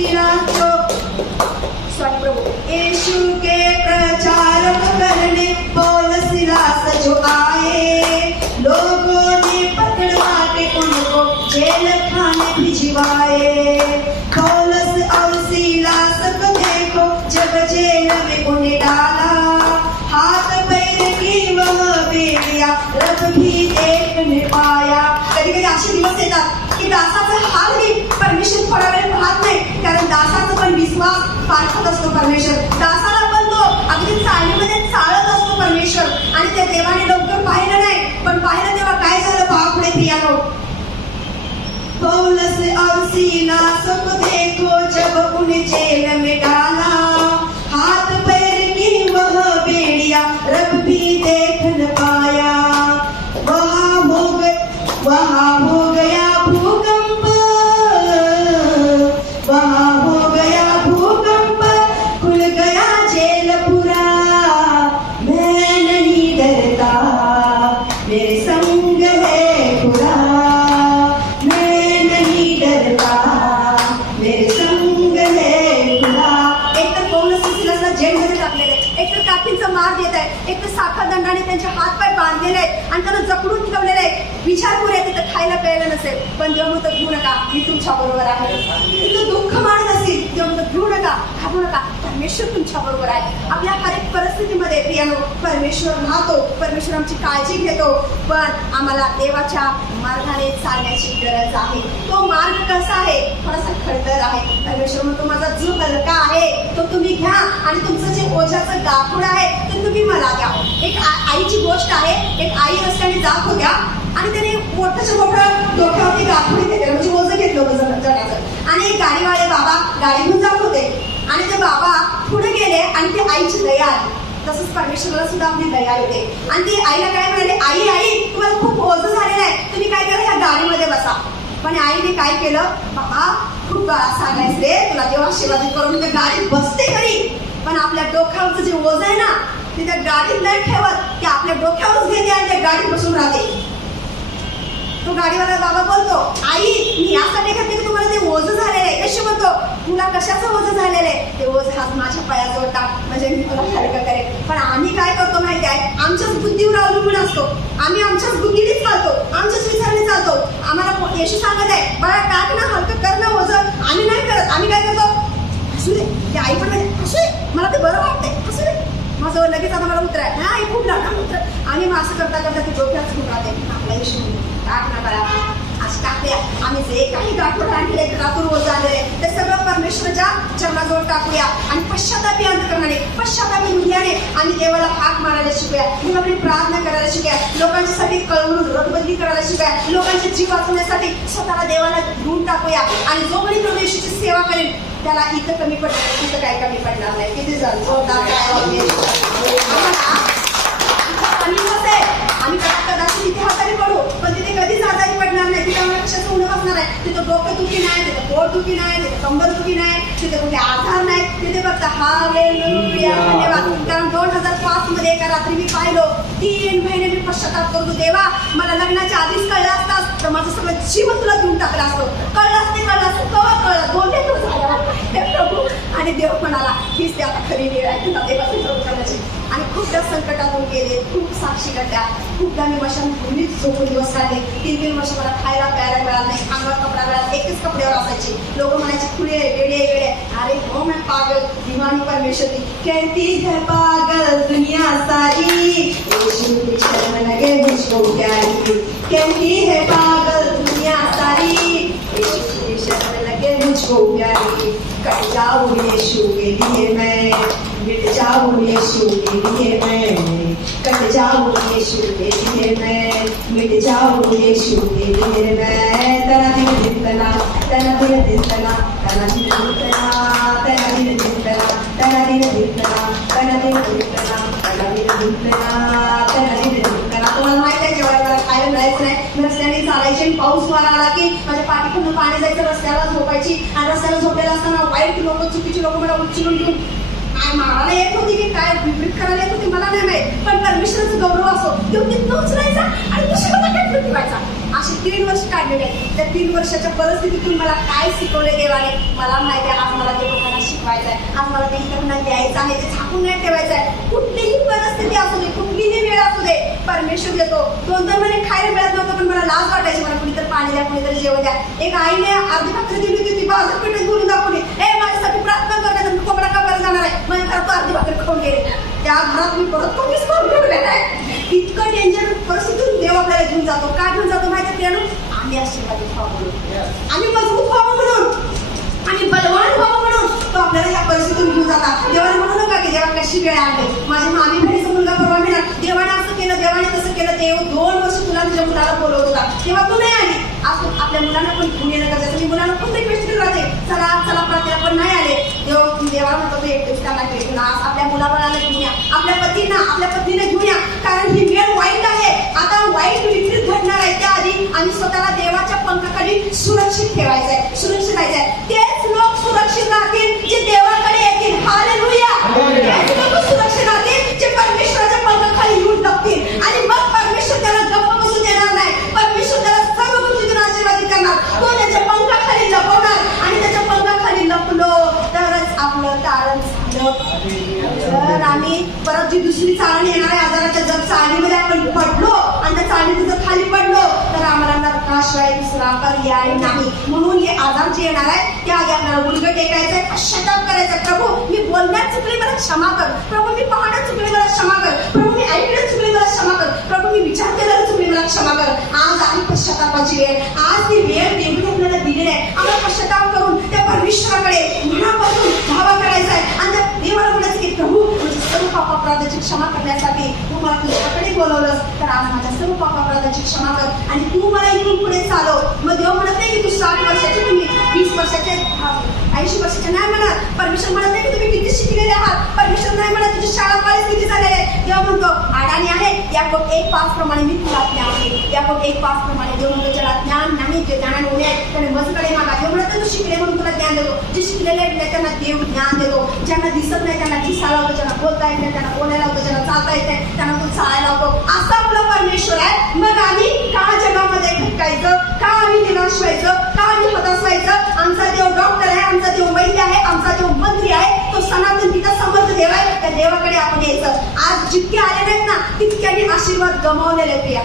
सॉरी प्रभु यीशु के प्रचार करने पौलुस सिलास जो आए, लोगों ने पकड़वा के उनको जेल खाने भिजवाए. पौलुस और सिलास को देखो जब जेल में उन्हें डाला, हाथ पैर की वह बेड़ियां रब भी देख न पाया. कधी कधी असे दिवस येतात की दासाचा हाल ही परमेश्वर थोडा वेळ पाहत नाही, कारण दासाचा पण विश्वास पाठवत असतो परमेश्वर. दासाला पण तो अगदी चाळणीमध्ये चालत असतो परमेश्वर, आणि त्या देवाने लवकर पाहिलं नाही, पण पाहिलं तेव्हा काय झालं पहा पुढे प्रियानो. पौलुस और सिलास को देखो जब उन्हें जेल में डाला, हाथ पैर की वह बेड़ियां रब भी देख न पाया. वहाँ हो गया भूकंप, वहाँ हो गया भूकंप, खुल गया जेल पूरा. मैं नहीं डरता मेरे संग है खुदा, मैं नहीं डरता मेरे संग है खुदा. एक तर पौलुस सिलासला जेलमध्ये टाकलेले, एक तर काठींचा मार देत आहे, एक तर साखर दंडाने त्यांचे हात पाय बांधलेले आहेत आणि त्यांना जकडून ठेवलेले आहे. विचार करूया तिथं खायला प्यायला नसेल, पण देव म्हणतो घेऊ नका मी तुमच्या बरोबर आहे. तिथं दुःख मारत असेल देव म्हणतो घेऊ नका घाबरू नका, परमेश्वर तुमच्या बरोबर आहे. आपल्या हर एक परिस्थितीमध्ये प्रियानो परमेश्वर राहतो, परमेश्वर आमची काळजी घेतो, पण आम्हाला देवाच्या मार्गाने चालण्याची गरज आहे. तो मार्ग कसा आहे? थोडासा खडतर आहे. परमेश्वर म्हणतो माझा जो हलका आहे तो तुम्ही घ्या आणि तुमचं जे ओझ्याचं गाठोड आहे ते तुम्ही मला द्या. एक आईची गोष्ट आहे, एक आई रस्त्याने जात होत्या आणि त्याने मोठ्याच्या मोठं डोक्यावरती गाठोडी घेतलं, म्हणजे ओझं घेतलं होतं जणाचं, आणि एक गाडीवाले बाबा गाडी घेऊन जात होते आणि ते बाबा पुढे गेले आणि ते आईची दया आली. तसंच परमेश्वराला सुद्धा आपली दया येते आणि ती आईला काय म्हणाले, आई आई तुम्हाला खूप ओझं झालेलं आहे, तुम्ही काय करा ह्या गाडीमध्ये बसा. पण आईने काय केलं, बाबा खूप सांगायचं रे तुला देव आशीर्वाद करून त्या गाडीत बसते खरी, पण आपल्या डोक्यावरचं जे ओझं आहे ना ते त्या गाडीत नाही ठेवत, ते आपल्या डोक्यावरच घेते आणि त्या गाडीत बसून राहते. तो गाडीवाला बाबा बोलतो, आई मी यासाठी करते की तुम्हाला ते ओझं झालेलं आहे. कशी म्हणतो तुला कशाचं ओझं झालेलं आहे, ते ओझं हात माझ्या पायाजवळ टाक म्हणजे मी तुला हलकं करेन. पण आम्ही काय करतो माहिती आहे, आमच्याच बुद्धीवर अवलंबून असतो, आम्ही आमच्याच बुद्धीने चालतो, आमच्याच विचाराने चालतो. आम्हाला येशू सांगत आहे बाळा टाक ना हलकं कर ना ओझं, आम्ही नाही करत. आम्ही काय करतो, असू दे ते आई पण असू दे मला ते बरं वाटतंय, असू दे माझं लगेच आता मला उतराय हा हे खूप लागणार उतर. आणि मग असं करता करता ते डोक्यात खूप राहते आपला येशू टाक ना बाळा असं टाकूया. आम्ही जे काही गाठोड आणले घरातून ओझं आलेले ते सगळं परमेश्वराच्या चरणाजवळ टाकूया आणि पश्चातापी अंतकरणाने पश्चातापी हृदयाने आम्ही देवाला हाक मारायला शिकूया, देवाकडे प्रार्थना करायला शिकूया, लोकांच्यासाठी कळवून रथबंदी करायला शिकूया, लोकांचे जीव वाचवण्यासाठी स्वतःला देवाला घेऊन टाकूया. आणि जो कोणी प्रभू येशूची सेवा करेल त्याला इथं कमी पडणार तिथं काय कमी पडणार नाही. किती जण आम्ही कदाचित तिथे हाताने पडू पण तिथे कधीच आजारी पडणार नाही. तिथे आम्हाला कशाचं उणं असणार आहे, तिथं डोकं दुखी नाही, तिथं पोट दुखी नाही, तिथं कंबर दुखी नाही, तिथे कुठे आधार नाही, तिथे फक्त हालेलुया धन्यवाद. कारण 2005 मध्ये एका रात्री मी पाय राहिलो. 3 महिने मी पश्चाताप करतो. देवा, मला लग्नाच्या आधीच कळलं असतं तर माझं सगळं जीवन तुला देऊन टाकलं असतं. कळलं असतं कवा कळलं, 2 लेकरं झालं. हे प्रभू. आणि देव म्हणाला, हीच ते आता खरी वेळ आहे तुला देवाची जोड करण्याची. आणि खूपदा संकटातून गेले, खूप साक्षी घडल्या. खूपदा मी वर्षांपूर्वीच झोपून दिवस काढले. 3 वर्ष मला खायला प्यायला मिळालं नाही, अंगावर कपडा मिळाला, एकच कपड्यावर असायचे. लोक म्हणायचे खुले वेडे. अरे हो मैं पागल दीवानी परमेश्वरी, कहती है पागल दुनिया सारी, यीशु की शरण लगे मुझको प्यारी. कहती है पागल दुनिया सारी, यीशु की शरण लगे मुझको प्यारी. कट जाऊं यीशु के लिए मैं, मिट जाऊं यीशु के लिए मैं, कट जाऊं यीशु के लिए मैं, मिट जाऊं यीशु के लिए मैं. तना दिन तना तना दिन तना तना दिन तना तना दिन तना तना दिन तना तना दिन तना तना दिन तना. तुम्हाला माहिती आहे, जेव्हा मला खायला मिळायचं नाही, रस्त्याने चालायचे, पाऊस मारा आला की माझ्या पाठीकडून पाणी जायचं, रस्त्याला झोपायची. आणि रस्त्याला झोपलेला असताना वाईट लोक, चुकीची लोक मला उचलून घेऊन मारायला येत होती की काय विपरीत करायला येत होती मला नाही माहित. पण परमेश्वराचा गौरव असो, तो तिथं उचलायचा आणि दुसऱ्याला काय ठेवायचा. अशी 3 वर्ष काढलेले आहेत. त्या 3 वर्षाच्या परिस्थितीतून मला काय शिकवले देवाने मला माहिती आहे. आज मला ते लोकांना शिकवायचं आहे, आज मला ते इतरांना द्यायचं आहे, ते झाकून नाही ठेवायचं आहे. कुठलीही परिस्थिती असू दे, कुठलीही वेळ असू दे, परमेश्वर देतो. 2 महिने खायला मिळत नव्हतं, पण मला लाज वाटायची. मला कुणीतरी पाणी द्या, कुणीतरी जेवण द्या. एक आईने अर्धी भाकरी दिली होती, ती बाजारपेठेत बोलून दाखवली, माझ्यासाठी प्रार्थना करण्यात कोंबडा का बरं जाणार आहे. माझ्या घरात अर्धी भाकरी खाऊन गेले. त्या घरात मी परत कमीच करून ठेवलेलं आहे. इतकं डेंजर परिस्थितीतून देव आपल्याला घेऊन जातो. का घेऊन जातो माहिती आहे? आम्ही आशीर्वादित व्हावं म्हणून, आम्ही मजबूत व्हावं म्हणून, आणि बलवान व्हावं म्हणून तो आपल्याला ह्या परिस्थितीतून घेऊन जातात. देवाने म्हणू नका की देवा कशी वेळ आली. माझ्या मामी बहिणीचा मुलगा परवा मिळाला, देवाने असं केलं, देवाने तसं केलं. देव 2 वर्ष तुला तुझ्या मुलाला बोलवत होता, तेव्हा तू नाही आली. आज आपल्या मुलांना पण घेऊन येणं गरजेचं. मी मुलांना खूप रिक्वेस्ट केली राहते, चला प्रार्थना, पण नाही आले. देवाला म्हणतो तो एक दिवस त्यांना घेऊन आज आपल्या मुलाबाळाला घेऊन या, आपल्या पत्नीने घेऊन या. कारण ही वेळ वाईट आहे. आता वाईट विपरीत घडणार आहे. त्याआधी आम्ही स्वतःला देवाच्या पंखाखाली सुरक्षित ठेवायचं आहे, सुरक्षित राहायचं आहे. तेच लोक सुरक्षित राहतील जे देवाकडे येतील. हालेलुया. तेच लोक सुरक्षित राहतील जे परमेश्वराच्या पंखाखाली येऊन लपतील. आणि मग परमेश्वर त्याला गप्प बसू देणार नाही. परमेश्वर त्याला सर्व गोष्टीतून आशीर्वादित करणार. तो त्याच्या पंखाखाली लपवणार, आणि त्याच्या पंखाखाली लपलो तरच आपलं तारण झालं. जर आम्ही परत जी दुसरी चाळणी येणार आहे आजाराच्या, जर चाळणीमध्ये आपण पडलो आणि त्या चाळणीत जर खाली पडलो तर आम्हाला नरकाशिवाय दुसरा पर्याय नाही. म्हणून हे आजार जे येणार आहे त्या आधी आपल्याला उलगं टेकायचंय, पश्चाताप करायचा. प्रभू मी बोलण्यात चुकले, मला क्षमा कर. प्रभू मी पाहण्यात चुकले, मला क्षमा कर. प्रभू मी ऐकण्यात चुकले, मला क्षमा कर. प्रभू मी विचार केल्याला चुकले, मला क्षमा कर. आज आहे पश्चातापाची वेळ. आज ती वेळ देवाने आपल्याला दिलेली आहे. आम्हाला पश्चाताप करून त्या परमेश्वराकडे मनापासून धावा करायचा आहे. आणि त्या देवाला म्हणायचं की प्रभू सर्व पाप अपराधाची क्षमा करण्यासाठी तू मला तुझ्याकडे बोलवलंस, तर आज माझ्या सर्व पाप अपराधाची क्षमा कर आणि तू मला इथून पुढे चालव. मग देव म्हणत नाही की तू 60 वर्षाची, तुम्ही 20 वर्षाचे, 80 वर्षाचे नाही म्हणत. परमेश्वर म्हणत नाही की तुम्ही किती शिकलेले आहात. परमेश्वर नाही म्हणत तुझी शाळा कॉलेज किती झालेले आहे. देव म्हणतो अडाणी आहे. याकोब 1:5 प्रमाणे मी तुला ज्ञान आहे. याकोब 1:5 प्रमाणे देव म्हणतो ज्याला ज्ञान नाही, जे ज्ञानाने उणे आहे त्याने मजकडे मागा. देव म्हणत तू शिकले म्हणून तुला ज्ञान देतो. जे शिकलेले आहेत त्यांना देव ज्ञान देतो. ज्यांना दिसत नाही त्यांना दिसायला होतं, ज्यांना बोलता येत नाही त्यांना बोलायला होतं, ज्यांना चालता येत नाही त्यांना पण चालायला होतो. असा आपला परमेश्वर आहे. मग आम्ही का जगामध्ये भटकायचं, का आम्ही निराश व्हायचं, का आम्ही हताश व्हायचं. आमचा देव डॉक्टर आहे, आमचा देव वैद्य आहे, आमचा देव मंत्री आहे, तो सनातन पिता समर्थ देव आहे. त्या देवाकडे आपण यायचं. आज जितके आले नाहीत ना तितक्यांनी आशीर्वाद गमावलेले प्रिय.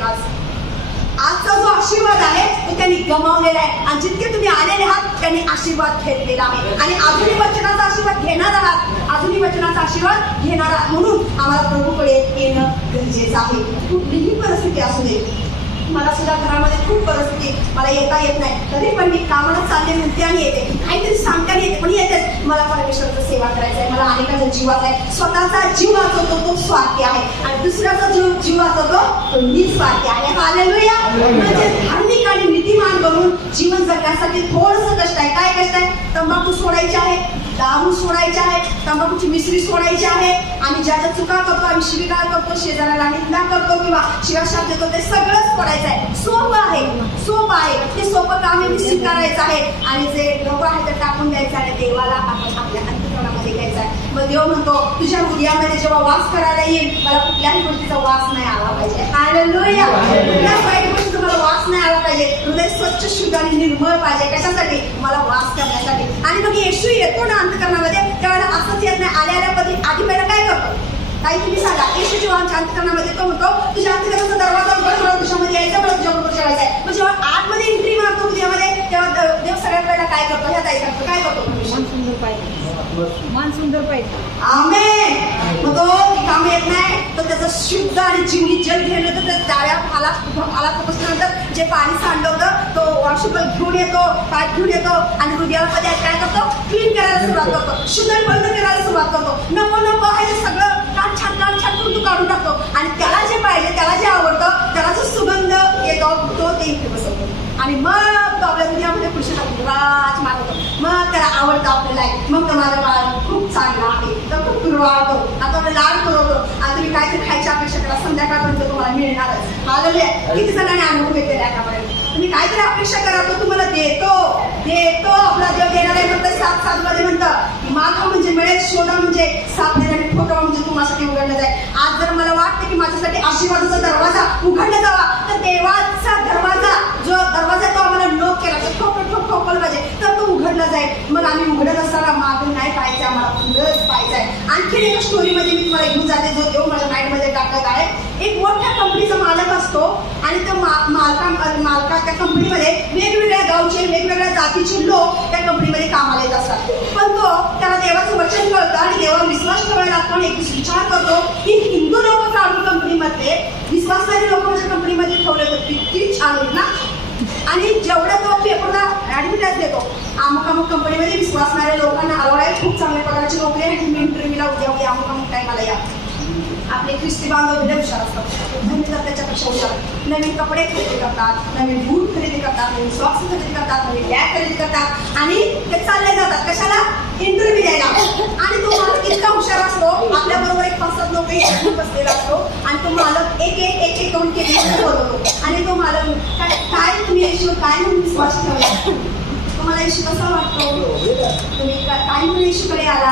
आजचा जो आशीर्वाद आहे तो त्यांनी गमावलेला आहे. आणि जितके तुम्ही आलेले आहात त्यांनी आशीर्वाद घेतलेला आहे. आणि अजूनही वचनाचा आशीर्वाद घेणार आहात, अजूनही वचनाचा आशीर्वाद घेणार आहात. म्हणून आम्हाला प्रभूकडे येणं गरजेचं आहे. कुठलीही परिस्थिती असू दे. मला सुद्धा घरामध्ये खूप परिस्थिती, मला येता येत नाही, तरी पण मी कामाला चालले म्हणते आणि येते, काहीतरी सांगताना येते पण येतेच. मला परमेश्वराची सेवा करायचं आहे. मला अनेकांचा जीव आहे. स्वतःचा जीव वाचवतो तो स्वार्थी आहे, आणि दुसऱ्याचा जीव वाचवतो तो निस्वार्थी आहे. हालेलुया. म्हणजे धार्मिक आणि नीतिमान बनून जीवन जगण्यासाठी थोडंसं कष्ट आहे. काय कष्ट आहे? तंबाखू सोडायची आहे, दारू सोडायची आहे, तंबाखूची मिश्री सोडायची आहे. आम्ही ज्या ज्या चुका करतो, आम्ही शिवीगाळ करतो, शेजाऱ्याला निंदा करतो किंवा शिवाशाप देतो, ते सगळंच सोडायचं आहे. सोपं आहे, सोपं आहे. ते सोपं काम आम्ही स्वीकारायचं आहे आणि जे लोक आहे ते टाकून द्यायचं आहे. देवाला आपण आपल्या अंतःकरणामध्ये घ्यायचं आहे. मग देव म्हणतो तुझ्या हृदयामध्ये जेव्हा वास करायला येईल मला कुठल्याही गोष्टीचा वास नाही आला पाहिजे. हालेलुया. कुठल्याच वाईट गोष्टीचा मला वास नाही आला पाहिजे. हृदय स्वच्छ शुद्ध आणि निर्मळ पाहिजे. कशासाठी? मला वास करण्यासाठी. आणि मग येशू येतो ना अंतकरणामध्ये त्यावेळेला असंच येत नाही. आल्या आधी पहिला काय करतो? काही तुम्ही सांगा. येशू जेव्हा आमच्या अंतकरणामध्ये तो म्हणतो तुझ्या अंतकरणाचा दरवाजा उघड, मला तुझ्यामध्ये यायचं, मला तुझ्याबरोबर जेवायचं आहे. मग जेव्हा आतमध्ये एंट्री मारतो हृदयामध्ये तेव्हा देव सगळ्यात पहिला काय करतो? ह्या ताई करतो काय करतो? मन सुंदर पाहिजे. आमेन. मग तो काम येत नाही तर त्याचं शुद्ध आणि जीवनी जल घेऊन येतो. तर डाव्या फाला तपासल्यानंतर जे पाणी सांडलं होतं तो वॉशबल घेऊन येतो, पाठ घेऊन येतो आणि हृदयामध्ये काय करतो? क्लीन करायला सुरुवात करतो, शुद्ध बंद करायला सुरुवात करतो. नको नको आहे ते सगळं छान करून तू काढून टाकतो आणि त्याला जे पाहिजे, त्याला जे आवडतं, त्याला जो सुगंध येतो तो ते इथे बसवतो. आणि मग तो आपल्या हृदयामध्ये खुशी टाकतो, राज मारतो. मग त्याला आवडतं आपल्याला. मग तो माझा बाळ खूप चांगला आहे, तर खूप तुरवाळतो, आता आपला लाड करतो. आणि तुम्ही काहीतरी खायची अपेक्षा करा, संध्याकाळपर्यंत तुम्हाला मिळणारच. हालेलुया. किती जणांनी अनुभव घेतलेला आहे त्यापर्यंत? तुम्ही काहीतरी अपेक्षा करा, तो तुम्हाला देतो. आपला देव देणार आहे. म्हणतं 7:7 मध्ये म्हणतं मागा म्हणजे मिळेल, शोधा म्हणजे सापडेल आणि खोटं म्हणजे तुम्हासाठी उघडलं जाईल. आज जर मला वाटतं की माझ्यासाठी आशीर्वादाचा दरवाजा उघडला जावा तर देवाचा दरवाजा जो दरवाजा तो आम्हाला नोक केला तर ठोकलं पाहिजे तर तो उघडला जाईल. मग आम्ही उघडत असताना मागून नाही पाहिजे, आम्हाला पुढंच पाहिजे आहे. आणखी एका स्टोरीमध्ये मी तुम्हाला घेऊन जाते जो देव माझ्या माइंडमध्ये टाकत आहे. एक मोठ्या कंपनीचा मालक असतो आणि त्या मालका त्या कंपनीमध्ये वेगवेगळ्या गावचे वेगवेगळ्या जातीचे लोक त्या कंपनीमध्ये कामाला येत असतात. पण तो त्याला देवाचं वचन कळतं आणि देवावर विश्वास ठेवायला आपण एक विचार करतो की हिंदू लोक काढून कंपनीमध्ये विश्वासणारी लोक माझ्या कंपनीमध्ये ठेवले तर किती छान होईल ना. आणि जेवढा तो पेपरला ऍडव्हर्टाईज देतो अमुक कंपनीमध्ये विश्वासणाऱ्या लोकांना आवड आहे, खूप चांगल्या प्रकारची नोकरी आहे, तुम्ही इंटरव्ह्यूला उद्या अमुक टायमाला या. आपले ख्रिस्ती बांधव लय हुशार असतात, धन्य तर त्याच्यापेक्षा हुशार. नवीन कपडे खरेदी करतात, नवीन बूट खरेदी करतात, नवीन सॉक्स खरेदी करतात, नवीन बॅग खरेदी करतात आणि ते चालले जातात कशाला? इंटरव्ह्यू द्यायला. आणि तो मालक इतका हुशार असतो, आपल्या बरोबर एक 5-7 लोक बसलेला असतो आणि तो मालक एक दोन केली बोलवतो. आणि तो मालक काय तुम्ही येशू काय म्हणून विश्वास ठेवला? तुम्हाला येशू कसा वाटतो? तुम्ही काय म्हणून येशूकडे आला?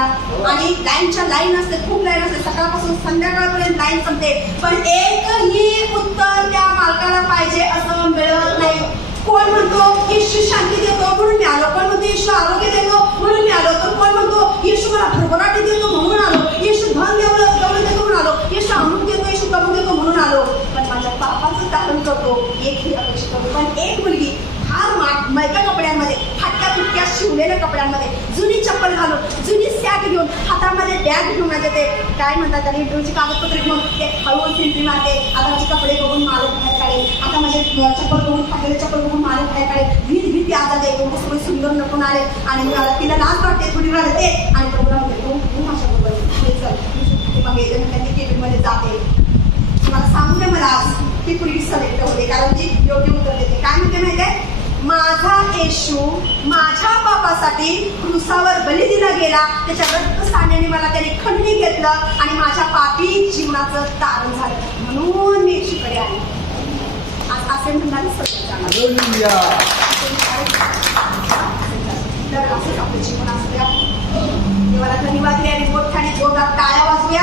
आणि लाईन असते, खूप लाईन असते, सकाळपासून संध्याकाळपर्यंत लाईन संपते, पण एकही उत्तर त्या मालकाला पाहिजे असं मिळत नाही. कोण म्हणतो येशू शांती देतो म्हणून मी आलो, कोण म्हणतो येशू आरोग्य देतो म्हणून मी आलो, तर कोण म्हणतो येशू मला भरभराटी देतो म्हणून आलो, येशू धन गवळण देतो म्हणून आलो, येशू अमृत देतो, येशू कमून देतो म्हणून आलो. पण माझ्या पापाचं कारण करतो एकही अपेक्षा करतो. पण एक मुलगी फार मैका कपड्यांमध्ये, फाटक्या तुटक्या शिवलेल्या कपड्यांमध्ये, जुनी चप्पल घालून, जुनी सॅक घेऊन, हातामध्ये बॅग घेऊन माझे ते काय म्हणतात त्याला इंटरव्ह्यूची कागदपत्र घेऊन ते हळूहळू फिरती मारते. आता माझे कपडे बघून मालक बाहेर काढेल, आता माझे चप्पल बघून फाटलेले चप्पल बघून मालक बाहेर काढेल. भीती आता ते सगळे सुंदर नकून आले आणि मला तिला लाज वाटते, थोडी रडते आणि प्रभूला म्हणते तू माझ्या बरोबर मग येते. त्यांनी केबिनमध्ये जाते. मला सांगू दे मला आज ती पुढे सिलेक्ट होते कारण ती योग्य उत्तर देते. काय म्हणते माहिती आहे? माझा येशू माझ्या पापासाठी क्रूसावर बली दिला गेला, त्याच्या रक्त सांडण्याने मला त्याने खंडणी घेतलं आणि माझ्या पापी जीवनाचं तारण झालं, म्हणून मी येशूकडे आले. आज असे म्हणणारे सगळे तर असंच आपलं जीवन असू द्या. देवाला धन्यवाद द्या आणि मोठ्याने जोरदार टाळ्या वाजूया.